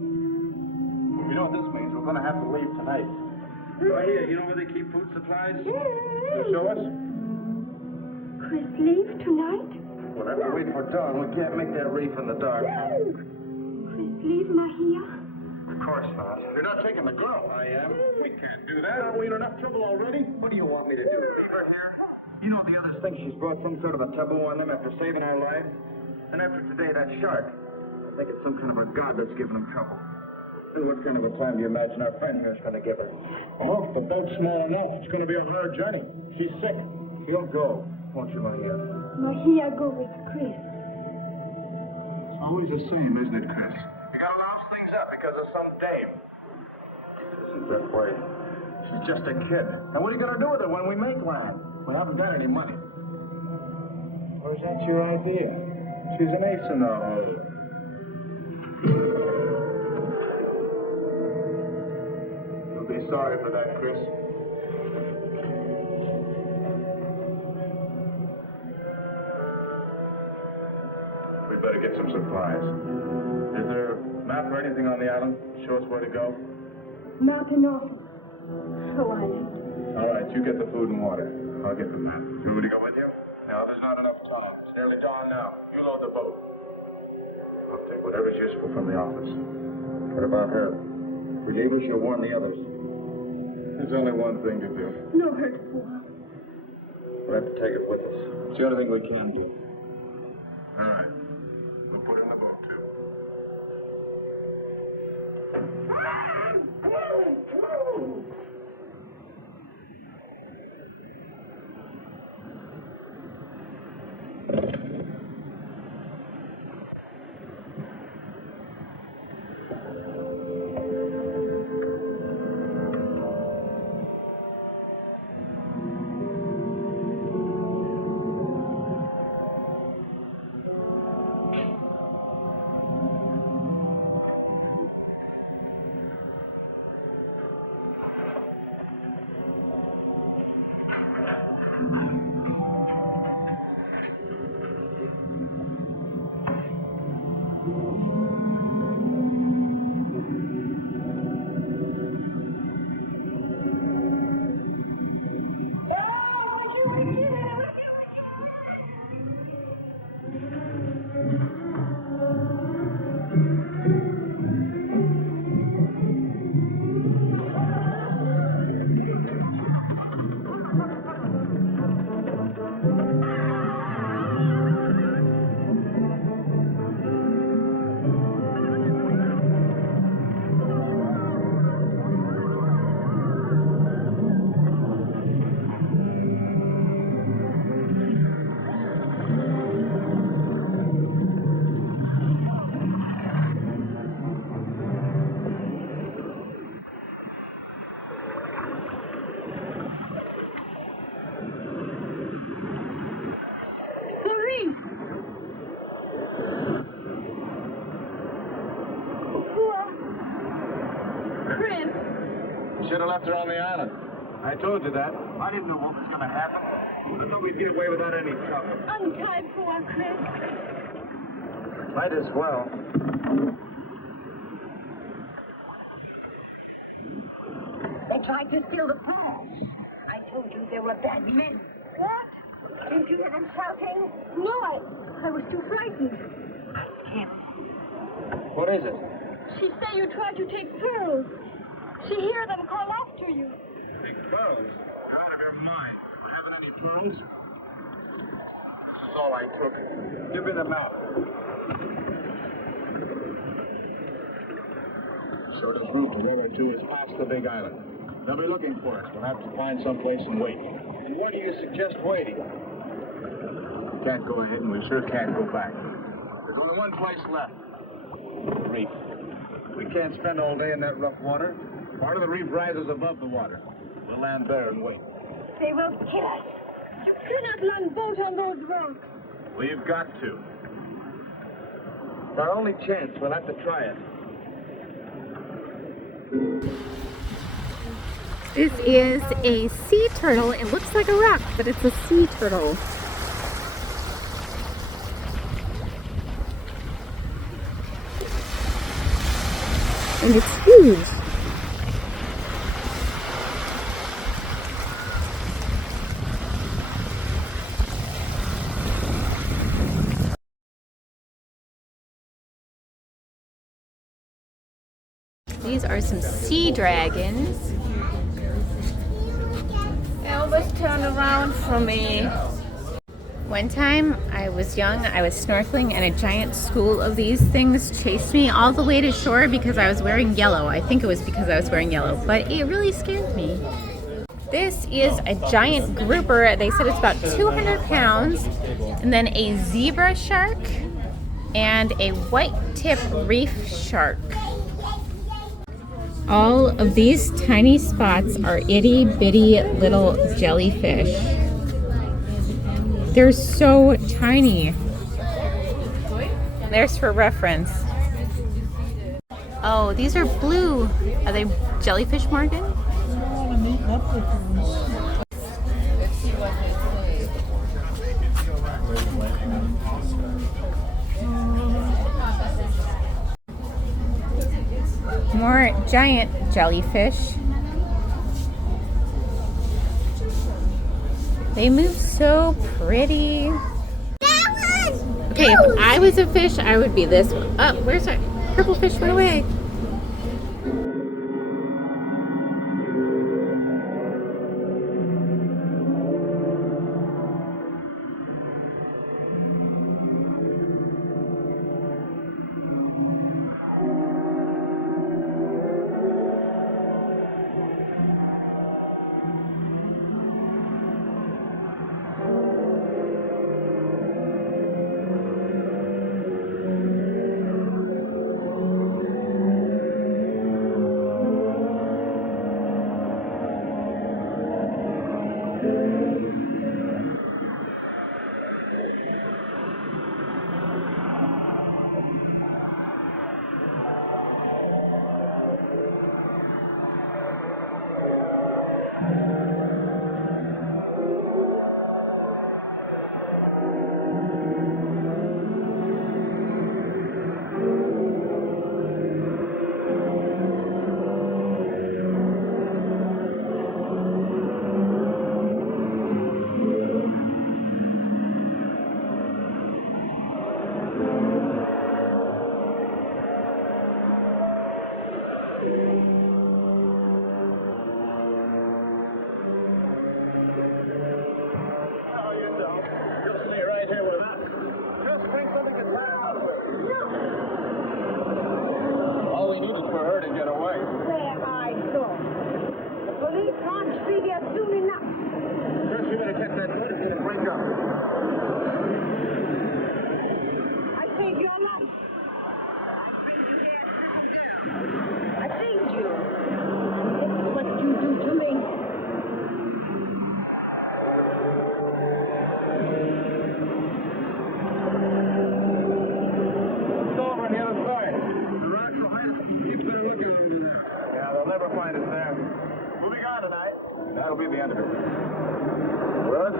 You know what this means? We're going to have to leave tonight. Right here, you know where they keep food supplies? Can you show us? Chris, leave tonight? We'll have to wait for dawn. We can't make that reef in the dark. Chris, leave Mahia? Of course not. You're not taking the girl. I am. We can't do that. Aren't we in enough trouble already? What do you want me to do? Leave her here? You know the others think she's brought some sort of a taboo on them after saving our lives? And after today, that shark. I think it's some kind of a god that's giving them trouble. And what kind of a time do you imagine our friend here's going to give her? Oh, if the boat's small enough, it's going to be a hard journey. She's sick. She'll go, won't you, Maria? Mahia go with Chris. It's always the same, isn't it, Chris? You got to louse things up because of some dame. She's that way. She's just a kid. And what are you going to do with her when we make land? We haven't got any money. Or is that your idea? She's an ace in the hole. You'll be sorry for that, Chris. We'd better get some supplies. Is there a map or anything on the island? Show us where to go? Not enough. So island. All right, you get the food and water. I'll get the map. You want me to go with you? No, there's not enough time. It's nearly dawn now. You load the boat. I'll take whatever's useful from the office. What about her? If we leave her, she'll warn the others. There's only one thing to do. No hurt for her. We'll have to take it with us. It's the only thing we can do. All right. We'll put her in the boat, too. Chris. You should have left her on the island. I told you that. I didn't know what was going to happen. I thought we'd get away without any trouble. Untied poor Chris. Might as well. They tried to steal the pearls. I told you there were bad men. What? Didn't you hear them shouting? No, I was too frightened. Ask him. What is it? She said you tried to take pearls. She hear them call after you. Take pearls? You're out of your mind. I haven't any pearls. This is all I took. Give me the map. So this route to World War II is past the big island. They'll be looking for us. We'll have to find someplace and wait. And where do you suggest waiting? We can't go ahead and we sure can't go back. There's only one place left. The reef. We can't spend all day in that rough water. Part of the reef rises above the water. We'll land there and wait. They will kill us. You cannot land boat on those rocks. We've got to. It's our only chance. We'll have to try it. This is a sea turtle. It looks like a rock, but it's a sea turtle. And it's huge. These are some sea dragons. Elvis turned around for me. One time I was young, I was snorkeling and a giant school of these things chased me all the way to shore because I was wearing yellow. I think it was because I was wearing yellow, but it really scared me. This is a giant grouper. They said it's about 200 pounds. And then a zebra shark and a white-tip reef shark. All of these tiny spots are itty-bitty little jellyfish. They're so tiny. There's for reference. Oh, these are blue. Are they jellyfish, Morgan? More giant jellyfish. They move so pretty. Okay, if I was a fish, I would be this one. Oh, where's our purple fish? Went away. find us there. We'll be gone tonight. That'll be the end of it. What?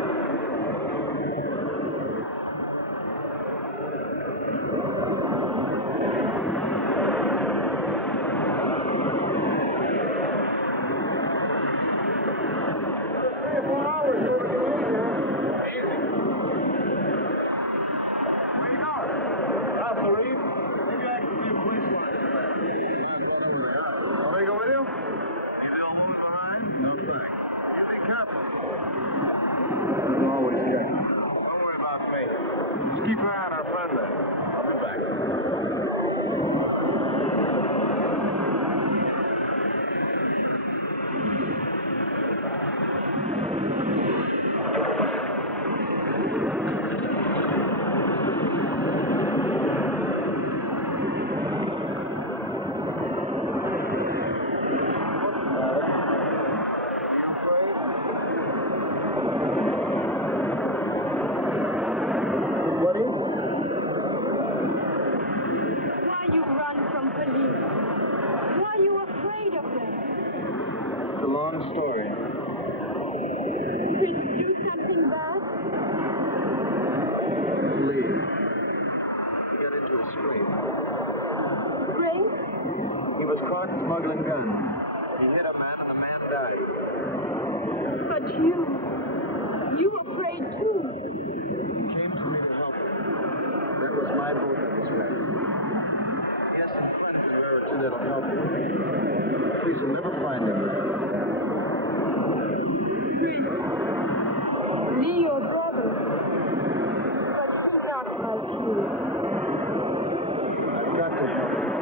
Smuggling guns. He hit a man and the man died. But you afraid too. He came to me to help him. That was my boat that was wrecked. He has some friends in Raritan that'll help him. Please, you'll never find him. Lee, your brother. But he's not like you. I've got to help him.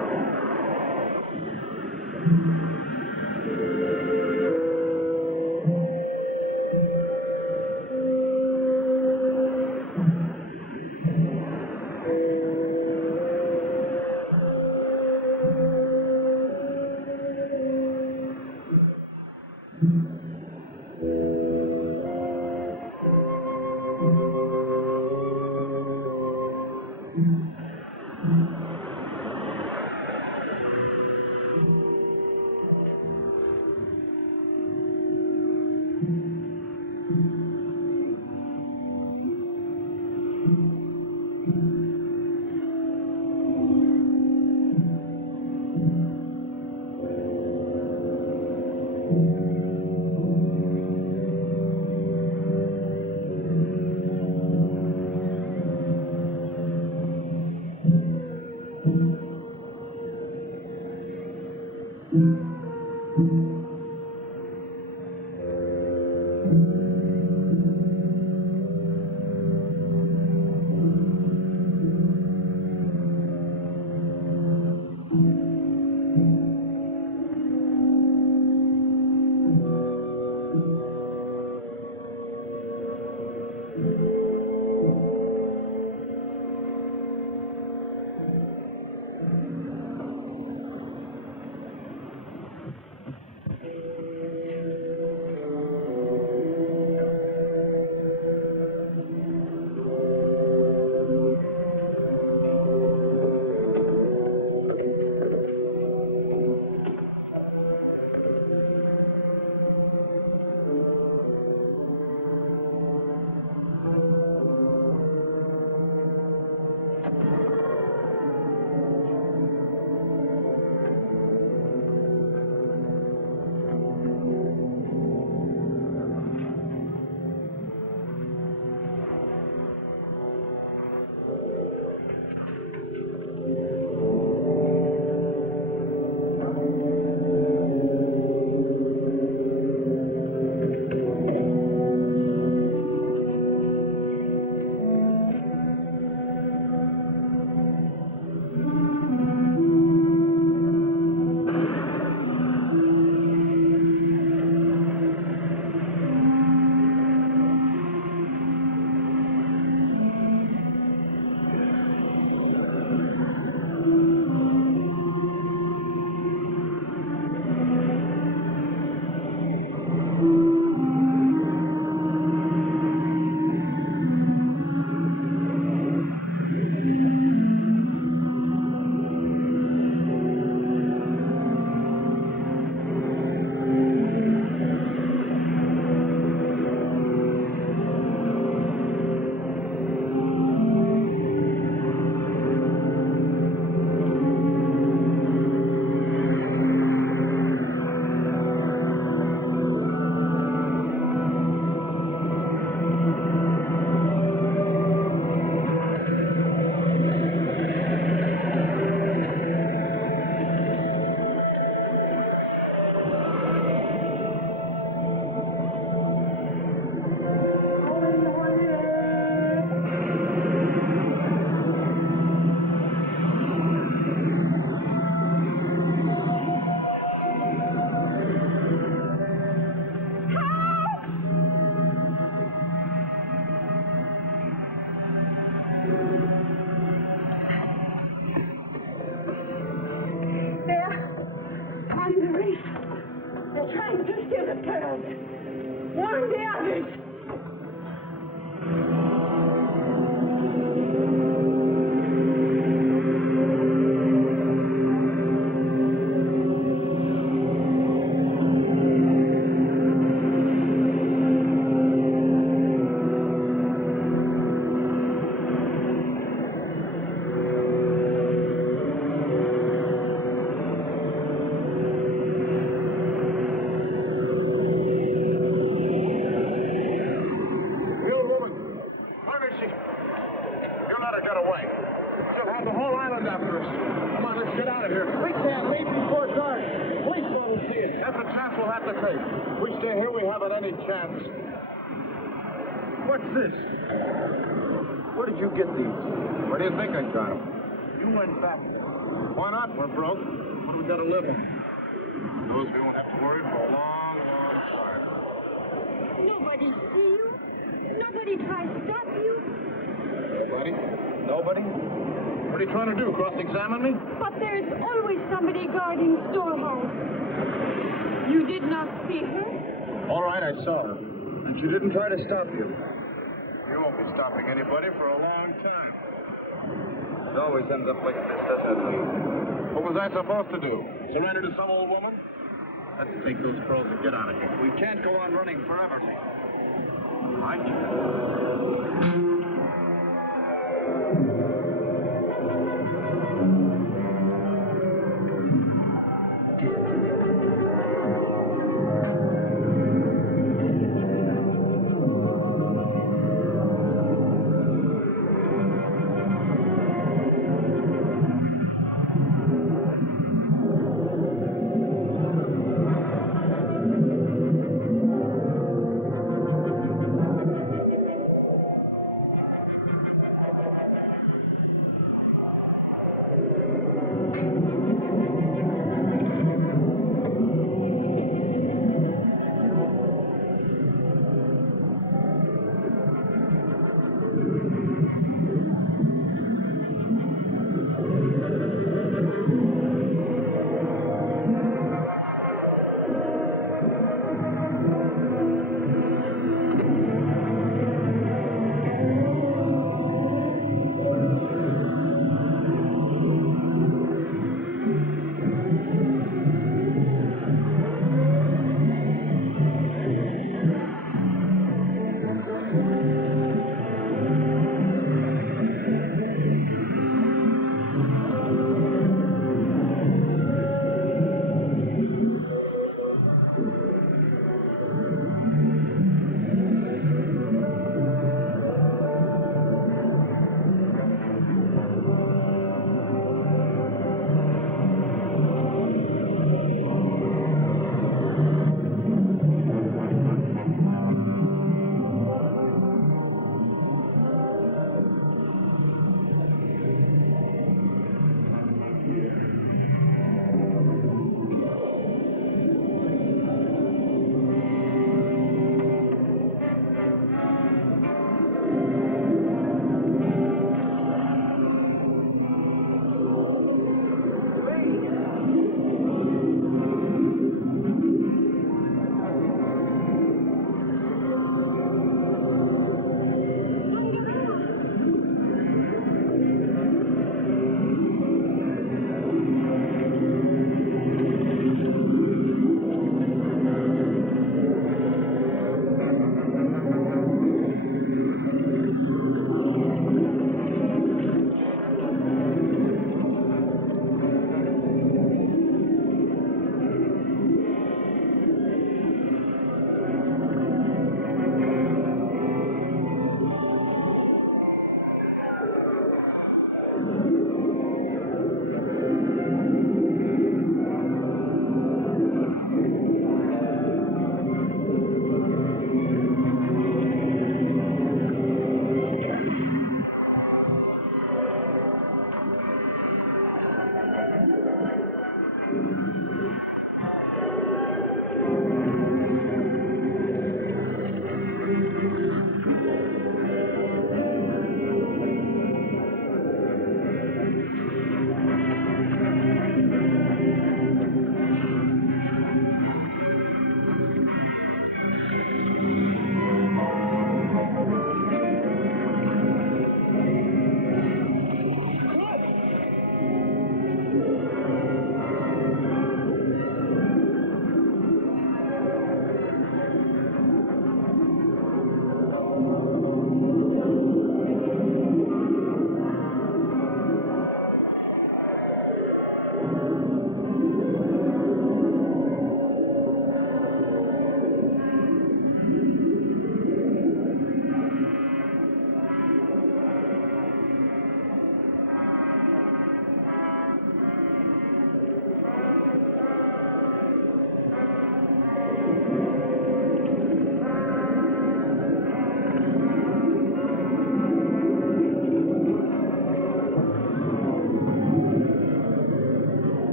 trying to steal the pearls. Warn the others. What's this? Where did you get these? Where do you think I got them? You went back there. Why not? We're broke. What do we got to live on? Those we won't have to worry for a long, long time. Nobody see you? Nobody try to stop you? Nobody? Nobody? What are you trying to do? Cross-examine me? But there's always somebody guarding storehouse. You did not see her? All right, I saw her. And she didn't try to stop you. You won't be stopping anybody for a long time. It always ends up like this, doesn't it? What was I supposed to do? Surrender to some old woman? Let's take those pearls and get out of here. We can't go on running forever. Right?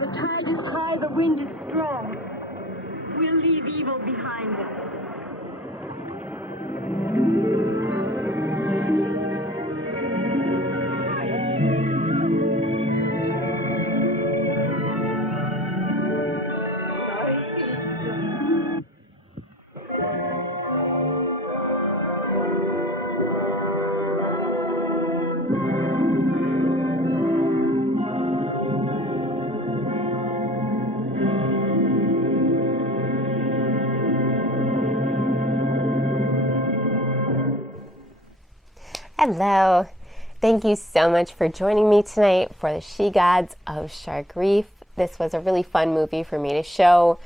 The tide is high, the wind is strong. We'll leave evil behind us. Hello. Thank you so much for joining me tonight for the She Gods of Shark Reef. This was a really fun movie for me to show.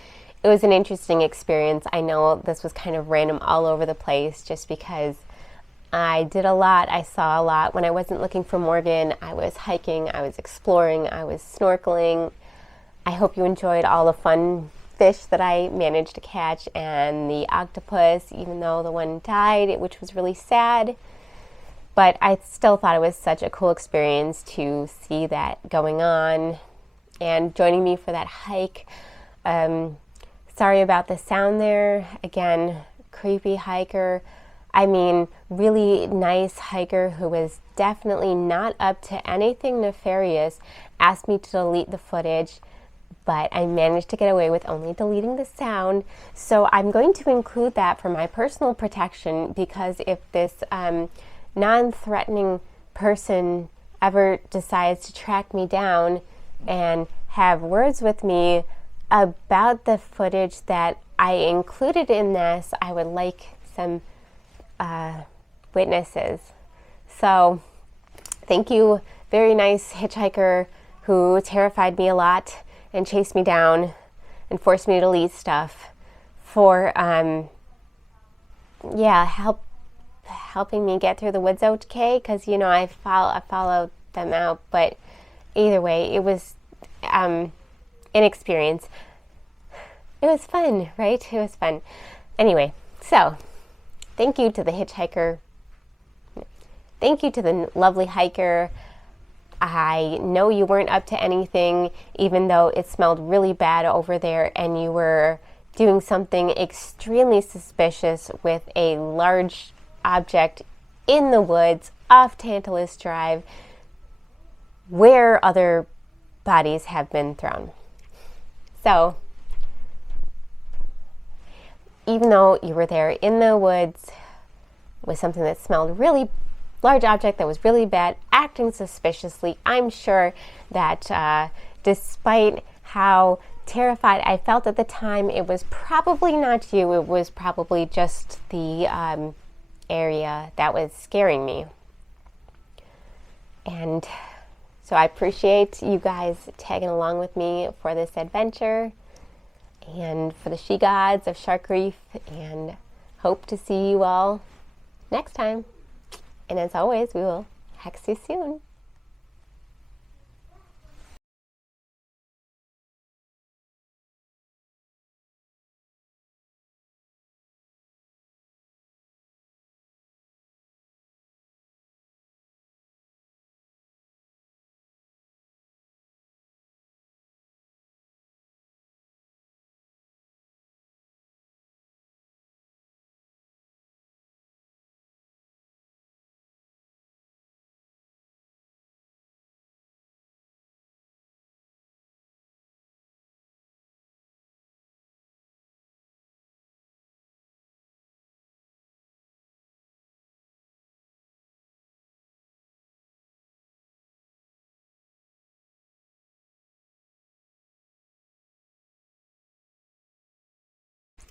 It was an interesting experience. I know this was kind of random all over the place just because I did a lot. I saw a lot. When I wasn't looking for Morgan, I was hiking, I was exploring, I was snorkeling. I hope you enjoyed all the fun fish that I managed to catch and the octopus, even though the one died, which was really sad. But I still thought it was such a cool experience to see that going on. And joining me for that hike, sorry about the sound there. Again, creepy hiker. I mean, really nice hiker who was definitely not up to anything nefarious, asked me to delete the footage, but I managed to get away with only deleting the sound. So I'm going to include that for my personal protection, because if this non-threatening person ever decides to track me down and have words with me about the footage that I included in this, I would like some witnesses. So thank you, very nice hitchhiker who terrified me a lot and chased me down and forced me to delete stuff, for helping me get through the woods okay, because you know I followed them out. But either way, it was an experience. It was fun, right? It was fun. Anyway, so thank you to the hitchhiker. Thank you to the lovely hiker. I know you weren't up to anything, even though it smelled really bad over there and you were doing something extremely suspicious with a large object in the woods off Tantalus Drive, where other bodies have been thrown. So even though you were there in the woods with something that smelled really large object that was really bad, acting suspiciously, I'm sure that despite how terrified I felt at the time, it was probably not you. It was probably just the area that was scaring me. And so I appreciate you guys tagging along with me for this adventure and for the She Gods of Shark Reef, and hope to see you all next time. And as always, we will hex you soon.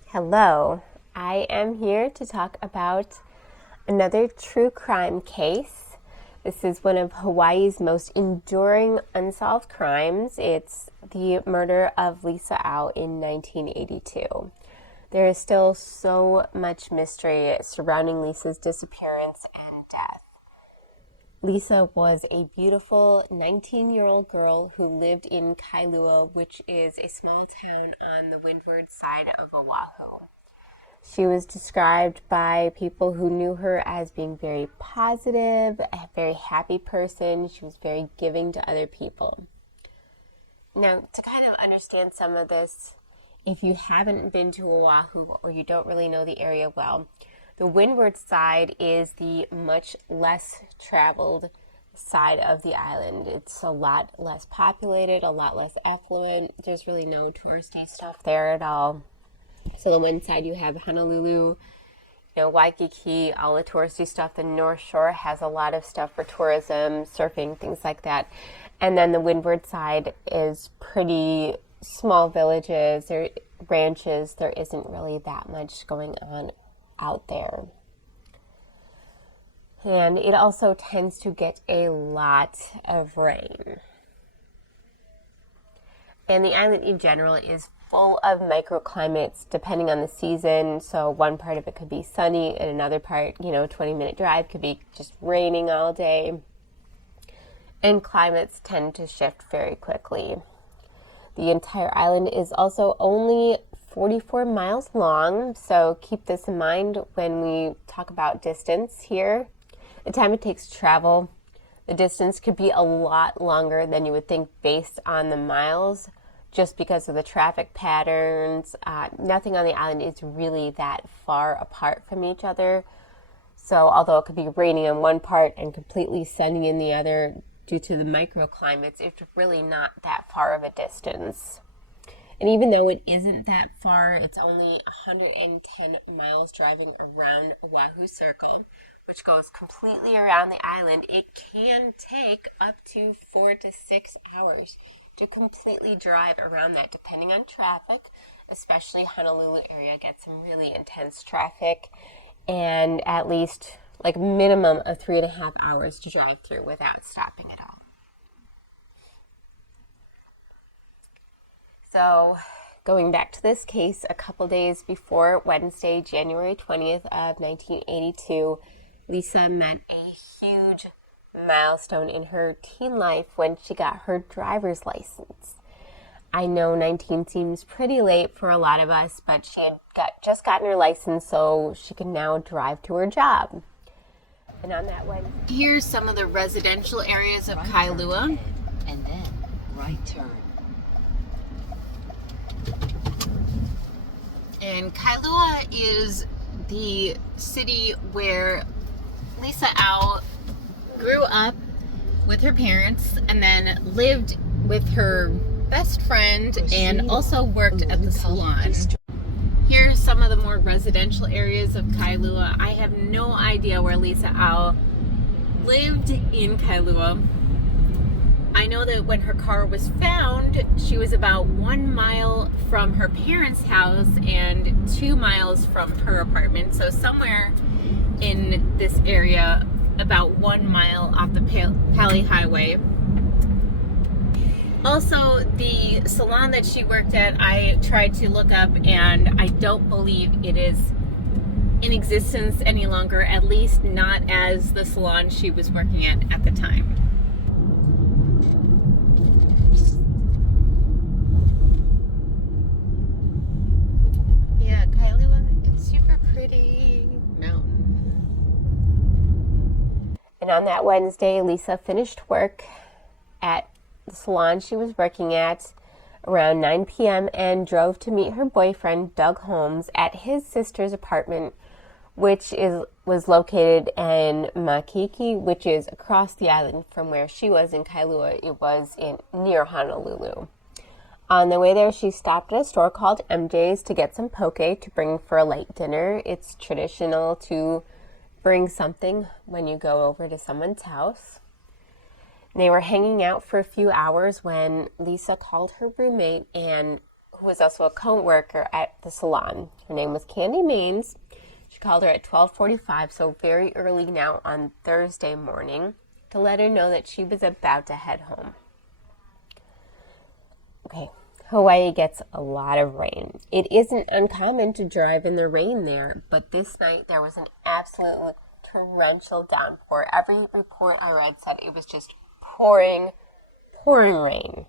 Hello, I am here to talk about another true crime case. This is one of Hawaii's most enduring unsolved crimes. It's the murder of Lisa Au in 1982. There is still so much mystery surrounding Lisa's disappearance and death. Lisa was a beautiful 19-year-old girl who lived in Kailua, which is a small town on the windward side of Oahu. She was described by people who knew her as being very positive, a very happy person. She was very giving to other people. Now, to kind of understand some of this, if you haven't been to Oahu or you don't really know the area well, the windward side is the much less traveled side of the island. It's a lot less populated, a lot less affluent. There's really no touristy stuff there at all. So the one side you have Honolulu, Waikiki, all the touristy stuff. The North Shore has a lot of stuff for tourism, surfing, things like that. And then the windward side is pretty small villages, there ranches. There isn't really that much going on out there. And it also tends to get a lot of rain. And the island in general is full of microclimates depending on the season. So one part of it could be sunny and another part, 20-minute drive could be just raining all day. And climates tend to shift very quickly. The entire island is also only 44 miles long, so keep this in mind when we talk about distance here. The time it takes to travel, the distance could be a lot longer than you would think based on the miles, just because of the traffic patterns. Nothing on the island is really that far apart from each other. So although it could be raining in one part and completely sunny in the other, due to the microclimates, it's really not that far of a distance. And even though it isn't that far, it's only 110 miles driving around Oahu Circle, which goes completely around the island. It can take up to 4 to 6 hours to completely drive around that, depending on traffic. Especially Honolulu area gets some really intense traffic, and at least like minimum of 3.5 hours to drive through without stopping at all. So going back to this case, a couple days before Wednesday, January 20th of 1982, Lisa met a huge milestone in her teen life when she got her driver's license. I know 19 seems pretty late for a lot of us, but she had just gotten her license, so she can now drive to her job. And on that one, here's some of the residential areas of Kailua. And then right turn. And Kailua is the city where Lisa Au grew up with her parents and then lived with her best friend and also worked at the salon. Here's some of the more residential areas of Kailua. I have no idea where Lisa Au lived in Kailua. I know that when her car was found, she was about 1 mile from her parents' house and 2 miles from her apartment. So somewhere in this area, about 1 mile off the Pali Highway. Also, the salon that she worked at, I tried to look up, and I don't believe it is in existence any longer, at least not as the salon she was working at the time. Yeah, Kailua is super pretty mountain. and on that Wednesday, Lisa finished work at the salon she was working at around 9 p.m. and drove to meet her boyfriend, Doug Holmes, at his sister's apartment, which was located in Makiki, which is across the island from where she was in Kailua. It was near Honolulu. On the way there, she stopped at a store called MJ's to get some poke to bring for a late dinner. It's traditional to bring something when you go over to someone's house. They were hanging out for a few hours when Lisa called her roommate, and who was also a co-worker at the salon. Her name was Candy Maines. She called her at 12:45, so very early now on Thursday morning, to let her know that she was about to head home. Okay, Hawaii gets a lot of rain. It isn't uncommon to drive in the rain there, but this night there was an absolute torrential downpour. Every report I read said it was just pouring rain.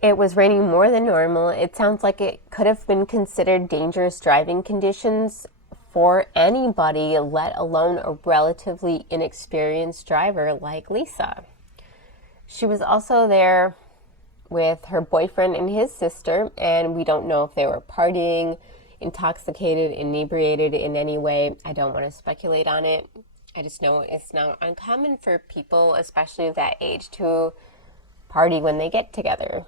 It was raining more than normal. It sounds like it could have been considered dangerous driving conditions for anybody, let alone a relatively inexperienced driver like Lisa. She was also there with her boyfriend and his sister, and we don't know if they were partying, intoxicated, inebriated in any way. I don't want to speculate on it. I just know it's not uncommon for people, especially of that age, to party when they get together.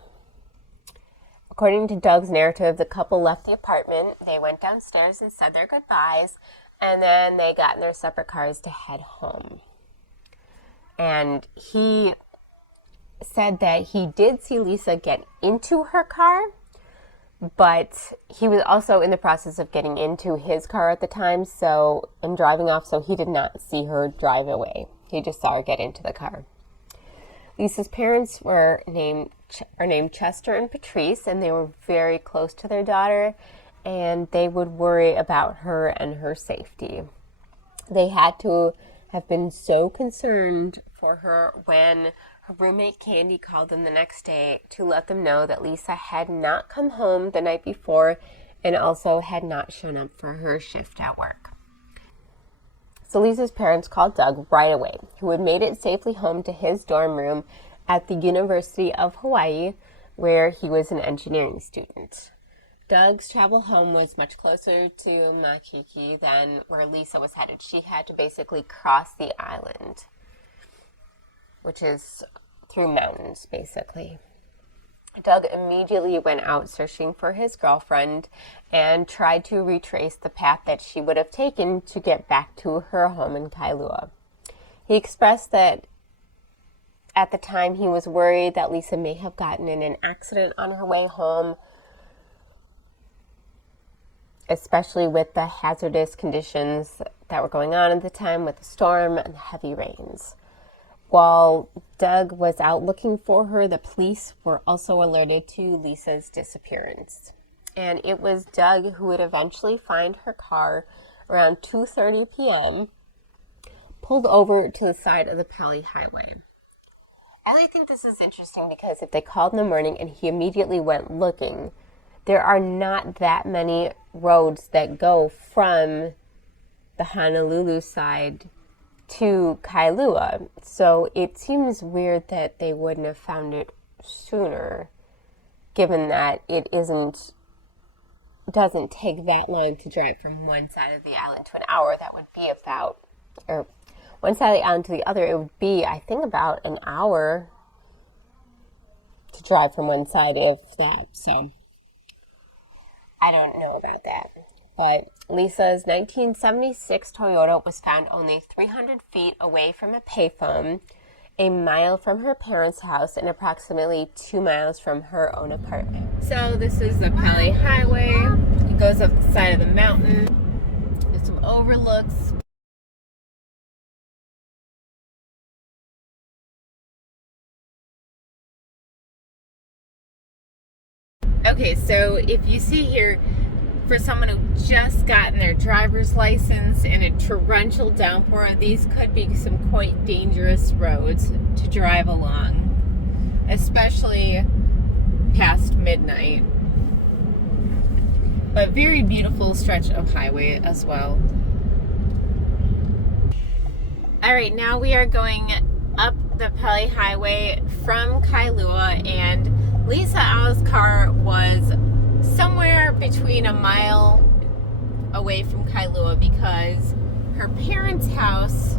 According to Doug's narrative, the couple left the apartment, they went downstairs and said their goodbyes, and then they got in their separate cars to head home. And he said that he did see Lisa get into her car, but he was also in the process of getting into his car at the time, and driving off, so he did not see her drive away. He just saw her get into the car. Lisa's parents are named Chester and Patrice, and they were very close to their daughter, and they would worry about her and her safety. They had to have been so concerned for her when her roommate Candy called them the next day to let them know that Lisa had not come home the night before and also had not shown up for her shift at work. So Lisa's parents called Doug right away, who had made it safely home to his dorm room at the University of Hawaii, where he was an engineering student. Doug's travel home was much closer to Makiki than where Lisa was headed. She had to basically cross the island, which is through mountains, basically. Doug immediately went out searching for his girlfriend and tried to retrace the path that she would have taken to get back to her home in Kailua. He expressed that at the time he was worried that Lisa may have gotten in an accident on her way home, especially with the hazardous conditions that were going on at the time with the storm and heavy rains. While Doug was out looking for her, the police were also alerted to Lisa's disappearance. And it was Doug who would eventually find her car around 2:30 p.m., pulled over to the side of the Pali Highway. And I think this is interesting because if they called in the morning and he immediately went looking, there are not that many roads that go from the Honolulu side to Kailua, so it seems weird that they wouldn't have found it sooner, given that it doesn't take that long to drive from one side of the island to an hour. That would be about, or one side of the island to the other, it would be, I think, about an hour to drive from one side, if that, so I don't know about that. But Lisa's 1976 Toyota was found only 300 feet away from a payphone, a mile from her parents' house, and approximately 2 miles from her own apartment. So this is the Pali Highway. It goes up the side of the mountain. There's some overlooks. Okay, so if you see here, for someone who just gotten their driver's license in a torrential downpour, these could be some quite dangerous roads to drive along, especially past midnight. But very beautiful stretch of highway as well. All right, now we are going up the Pali Highway from Kailua, and Lisa Au's car was somewhere between a mile away from Kailua because her parents' house,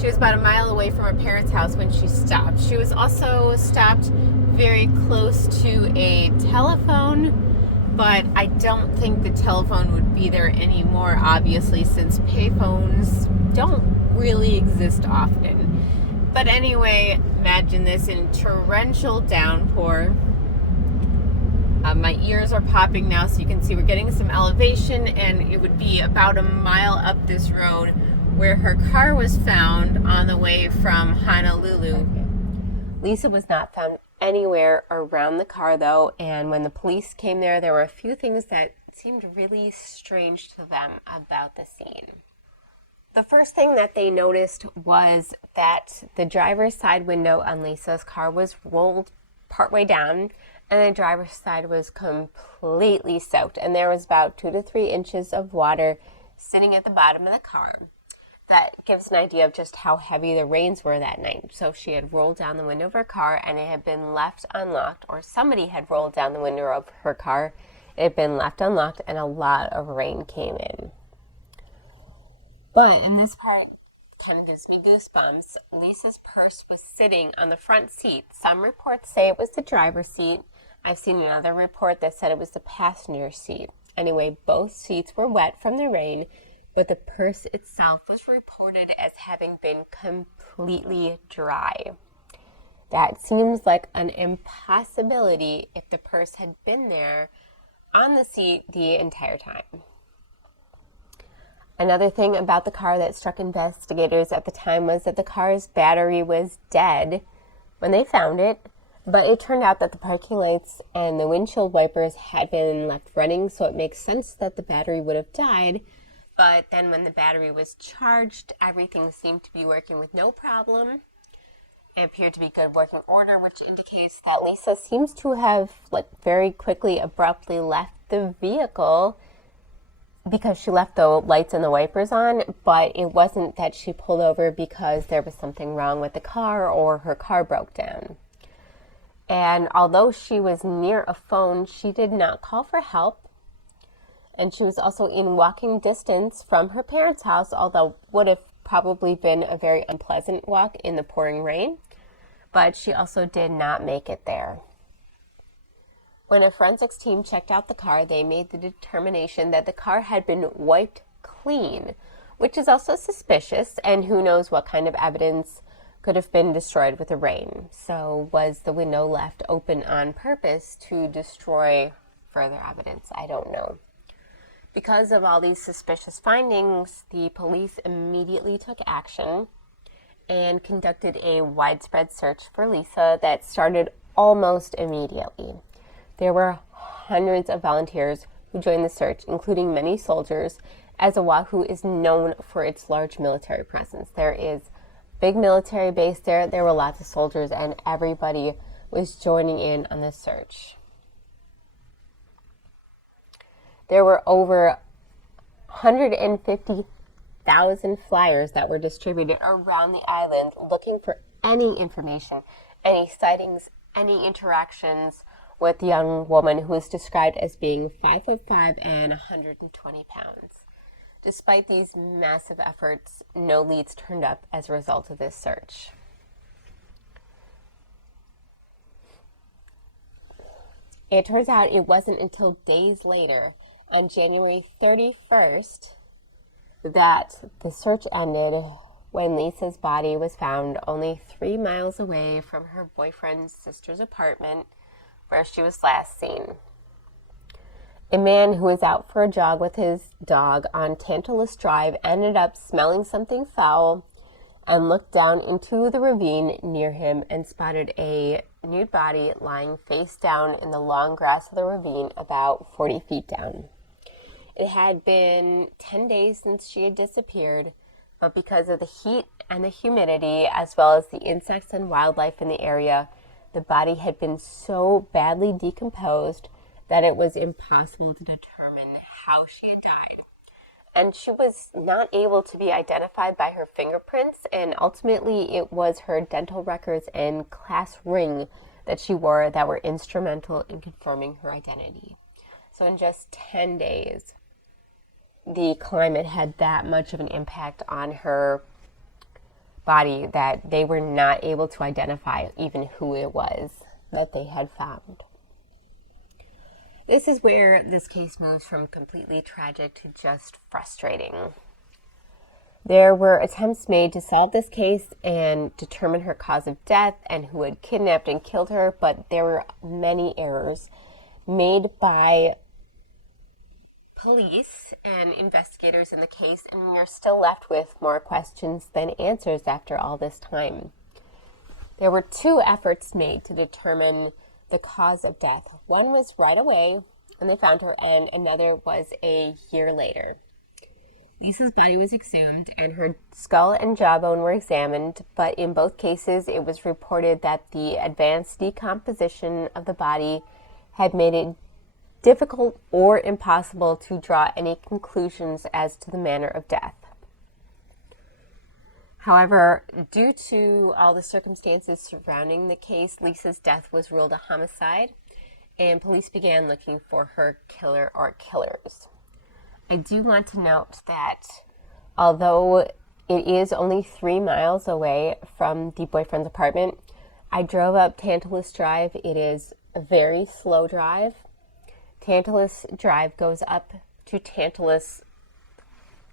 she was about a mile away from her parents' house when she stopped. She was also stopped very close to a telephone, but I don't think the telephone would be there anymore, obviously, since payphones don't really exist often. But anyway, imagine this in torrential downpour. My ears are popping now, so you can see we're getting some elevation, and it would be about a mile up this road where her car was found on the way from Honolulu. Lisa was not found anywhere around the car, though, and when the police came there, there were a few things that seemed really strange to them about the scene. The first thing that they noticed was that the driver's side window on Lisa's car was rolled partway down, and the driver's side was completely soaked, and there was about 2 to 3 inches of water sitting at the bottom of the car. that gives an idea of just how heavy the rains were that night. So she had rolled down the window of her car and it had been left unlocked, or somebody had rolled down the window of her car. It had been left unlocked and a lot of rain came in. But in this part, kind of gives me goosebumps. Lisa's purse was sitting on the front seat. Some reports say it was the driver's seat. I've seen another report that said it was the passenger seat. Anyway, both seats were wet from the rain, but the purse itself was reported as having been completely dry. That seems like an impossibility if the purse had been there on the seat the entire time. Another thing about the car that struck investigators at the time was that the car's battery was dead when they found it, but it turned out that the parking lights and the windshield wipers had been left running, so it makes sense that the battery would have died. But then when the battery was charged, everything seemed to be working with no problem. It appeared to be good working order, which indicates that Lisa seems to have very quickly, abruptly left the vehicle because she left the lights and the wipers on, but it wasn't that she pulled over because there was something wrong with the car or her car broke down. And although she was near a phone, she did not call for help. And she was also in walking distance from her parents' house, although would have probably been a very unpleasant walk in the pouring rain. But she also did not make it there. When a forensics team checked out the car, they made the determination that the car had been wiped clean, which is also suspicious, and who knows what kind of evidence could have been destroyed with the rain. So was the window left open on purpose to destroy further evidence? I don't know. Because of all these suspicious findings, the police immediately took action and conducted a widespread search for Lisa that started almost immediately. There were hundreds of volunteers who joined the search, including many soldiers, as Oahu is known for its large military presence. There is a big military base there. There were lots of soldiers, and everybody was joining in on the search. There were over 150,000 flyers that were distributed around the island looking for any information, any sightings, any interactions with the young woman who was described as being 5'5" and 120 pounds. Despite these massive efforts, no leads turned up as a result of this search. It turns out it wasn't until days later, on January 31st, that the search ended when Lisa's body was found only 3 miles away from her boyfriend's sister's apartment where she was last seen. A man who was out for a jog with his dog on Tantalus Drive ended up smelling something foul and looked down into the ravine near him and spotted a nude body lying face down in the long grass of the ravine about 40 feet down. It had been 10 days since she had disappeared, but because of the heat and the humidity, as well as the insects and wildlife in the area, the body had been so badly decomposed that it was impossible to determine how she had died. And she was not able to be identified by her fingerprints, and ultimately it was her dental records and class ring that she wore that were instrumental in confirming her identity. So in just 10 days, the climate had that much of an impact on her body that they were not able to identify even who it was that they had found. This is where this case moves from completely tragic to just frustrating. There were attempts made to solve this case and determine her cause of death and who had kidnapped and killed her, but there were many errors made by police and investigators in the case, and you're still left with more questions than answers after all this time. There were 2 efforts made to determine the cause of death. One was right away when they found her, and another was a year later. Lisa's body was exhumed and her skull and jawbone were examined, but in both cases it was reported that the advanced decomposition of the body had made it difficult or impossible to draw any conclusions as to the manner of death. However, due to all the circumstances surrounding the case, Lisa's death was ruled a homicide, and police began looking for her killer or killers. I do want to note that although it is only 3 miles away from the boyfriend's apartment, I drove up Tantalus Drive. It is a very slow drive. Tantalus Drive goes up to Tantalus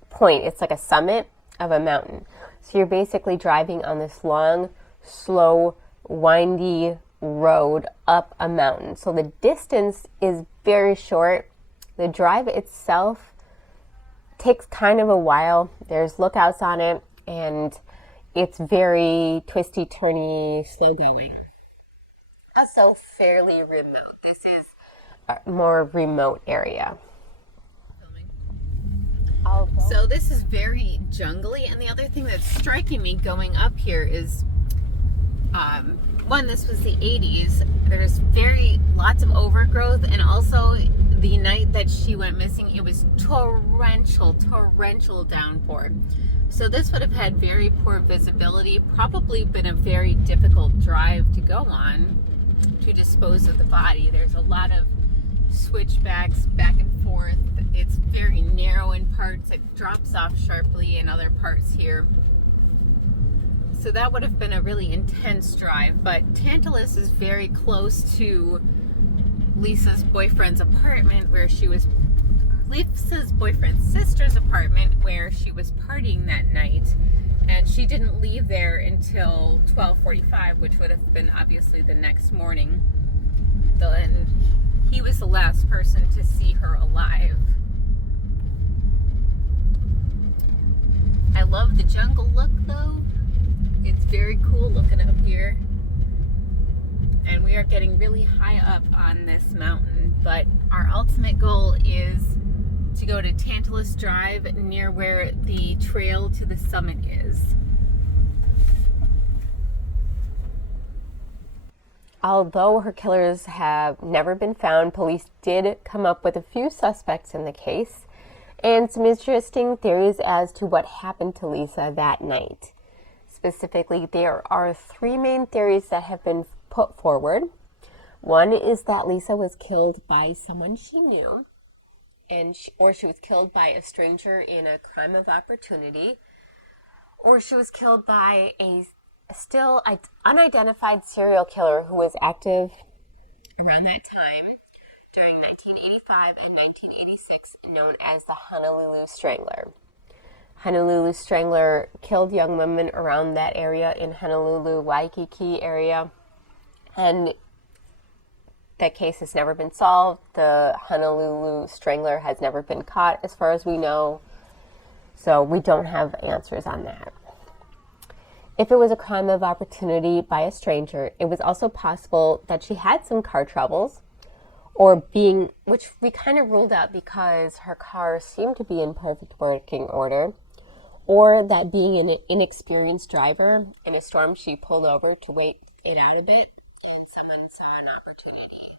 Point. It's like a summit of a mountain. So you're basically driving on this long, slow, windy road up a mountain. So the distance is very short. The drive itself takes kind of a while. There's lookouts on it, and it's very twisty, turny, slow going. Also fairly remote. This is a more remote area. So this is very jungly, and the other thing that's striking me going up here is, one, this was the 80s. There's lots of overgrowth, and also the night that she went missing, it was torrential downpour. So this would have had very poor visibility, probably been a very difficult drive to go on to dispose of the body. There's a lot of switchbacks back and forth. It's very narrow in parts. It drops off sharply in other parts here. So that would have been a really intense drive. But Tantalus is very close to Lisa's boyfriend's apartment, where she was Lisa's boyfriend's sister's apartment, where she was partying that night, and she didn't leave there until 12:45, which would have been obviously the next morning. And he was the last person to see her alive. I love the jungle look, though. It's very cool looking up here. And we are getting really high up on this mountain, but our ultimate goal is to go to Tantalus Drive, near where the trail to the summit is. Although her killers have never been found, police did come up with a few suspects in the case and some interesting theories as to what happened to Lisa that night. Specifically, there are 3 main theories that have been put forward. One is that Lisa was killed by someone she knew, or she was killed by a stranger in a crime of opportunity, or she was killed by a still unidentified serial killer who was active around that time during 1985 and 1986, known as the Honolulu Strangler. Honolulu Strangler killed young women around that area in Honolulu, Waikiki area, and that case has never been solved. The Honolulu Strangler has never been caught, as far as we know, so we don't have answers on that. If it was a crime of opportunity by a stranger, it was also possible that she had some car troubles, which we kind of ruled out because her car seemed to be in perfect working order, or that being an inexperienced driver in a storm, she pulled over to wait it out a bit and someone saw an opportunity.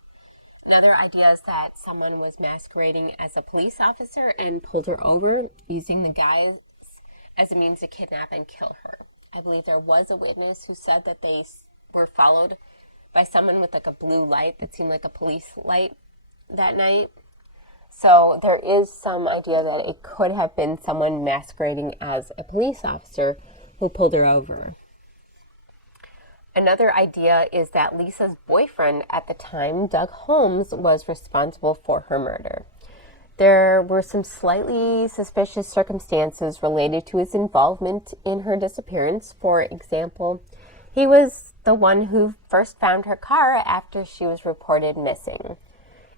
Another idea is that someone was masquerading as a police officer and pulled her over, using the guise as a means to kidnap and kill her. I believe there was a witness who said that they were followed by someone with like a blue light that seemed like a police light that night. So there is some idea that it could have been someone masquerading as a police officer who pulled her over. Another idea is that Lisa's boyfriend at the time, Doug Holmes, was responsible for her murder. There were some slightly suspicious circumstances related to his involvement in her disappearance. For example, he was the one who first found her car after she was reported missing.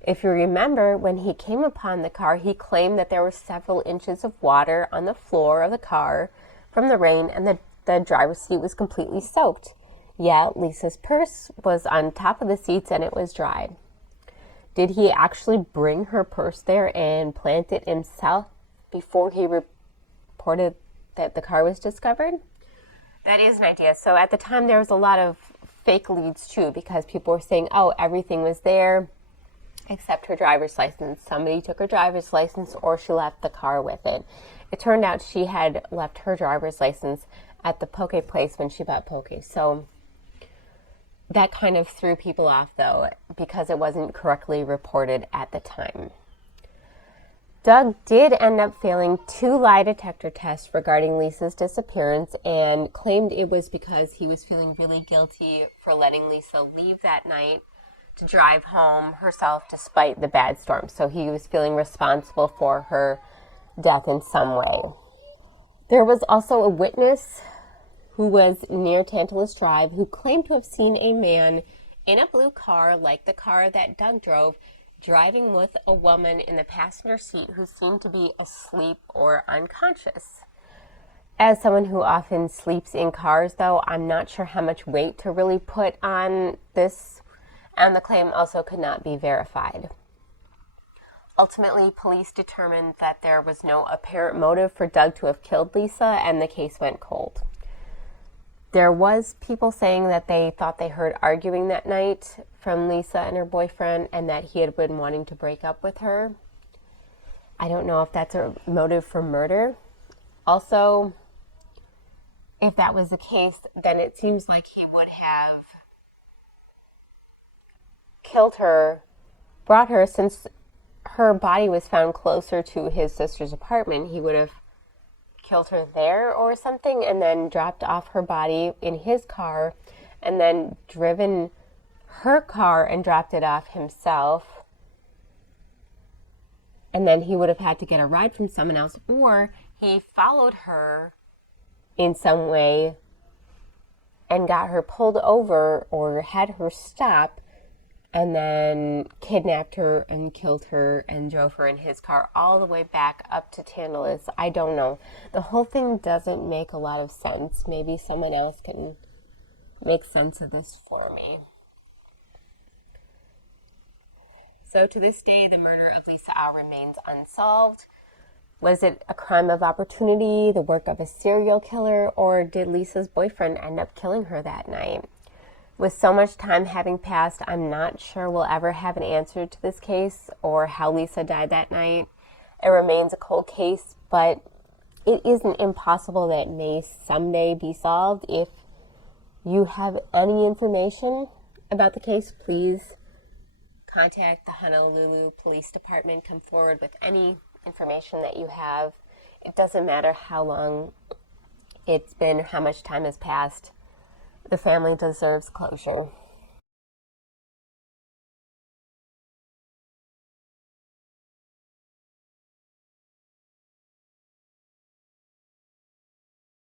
If you remember, when he came upon the car, he claimed that there were several inches of water on the floor of the car from the rain, and the driver's seat was completely soaked. Yet Lisa's purse was on top of the seats and it was dry. Did he actually bring her purse there and plant it himself before he reported that the car was discovered? That is an idea. So at the time, there was a lot of fake leads too, because people were saying, oh, everything was there except her driver's license. Somebody took her driver's license or she left the car with it. It turned out she had left her driver's license at the poke place when she bought poke. So that kind of threw people off, though, because it wasn't correctly reported at the time. Doug did end up failing 2 lie detector tests regarding Lisa's disappearance and claimed it was because he was feeling really guilty for letting Lisa leave that night to drive home herself despite the bad storm. So he was feeling responsible for her death in some way. There was also a witness who was near Tantalus Drive who claimed to have seen a man in a blue car like the car that Doug drove, driving with a woman in the passenger seat who seemed to be asleep or unconscious. As someone who often sleeps in cars, though, I'm not sure how much weight to really put on this, and the claim also could not be verified. Ultimately, police determined that there was no apparent motive for Doug to have killed Lisa, and the case went cold. There was people saying that they thought they heard arguing that night from Lisa and her boyfriend and that he had been wanting to break up with her. I don't know if that's a motive for murder. Also, if that was the case, then it seems like he would have killed her, brought her, since her body was found closer to his sister's apartment. He would have killed her there or something and then dropped off her body in his car and then driven her car and dropped it off himself. And then he would have had to get a ride from someone else, or he followed her in some way and got her pulled over or had her stop and then kidnapped her and killed her and drove her in his car all the way back up to Tantalus. I don't know. The whole thing doesn't make a lot of sense. Maybe someone else can make sense of this for me. So to this day, the murder of Lisa Au remains unsolved. Was it a crime of opportunity, the work of a serial killer, or did Lisa's boyfriend end up killing her that night? With so much time having passed, I'm not sure we'll ever have an answer to this case or how Lisa died that night. It remains a cold case, but it isn't impossible that it may someday be solved. If you have any information about the case, please contact the Honolulu Police Department. Come forward with any information that you have. It doesn't matter how long it's been, how much time has passed. The family deserves closure.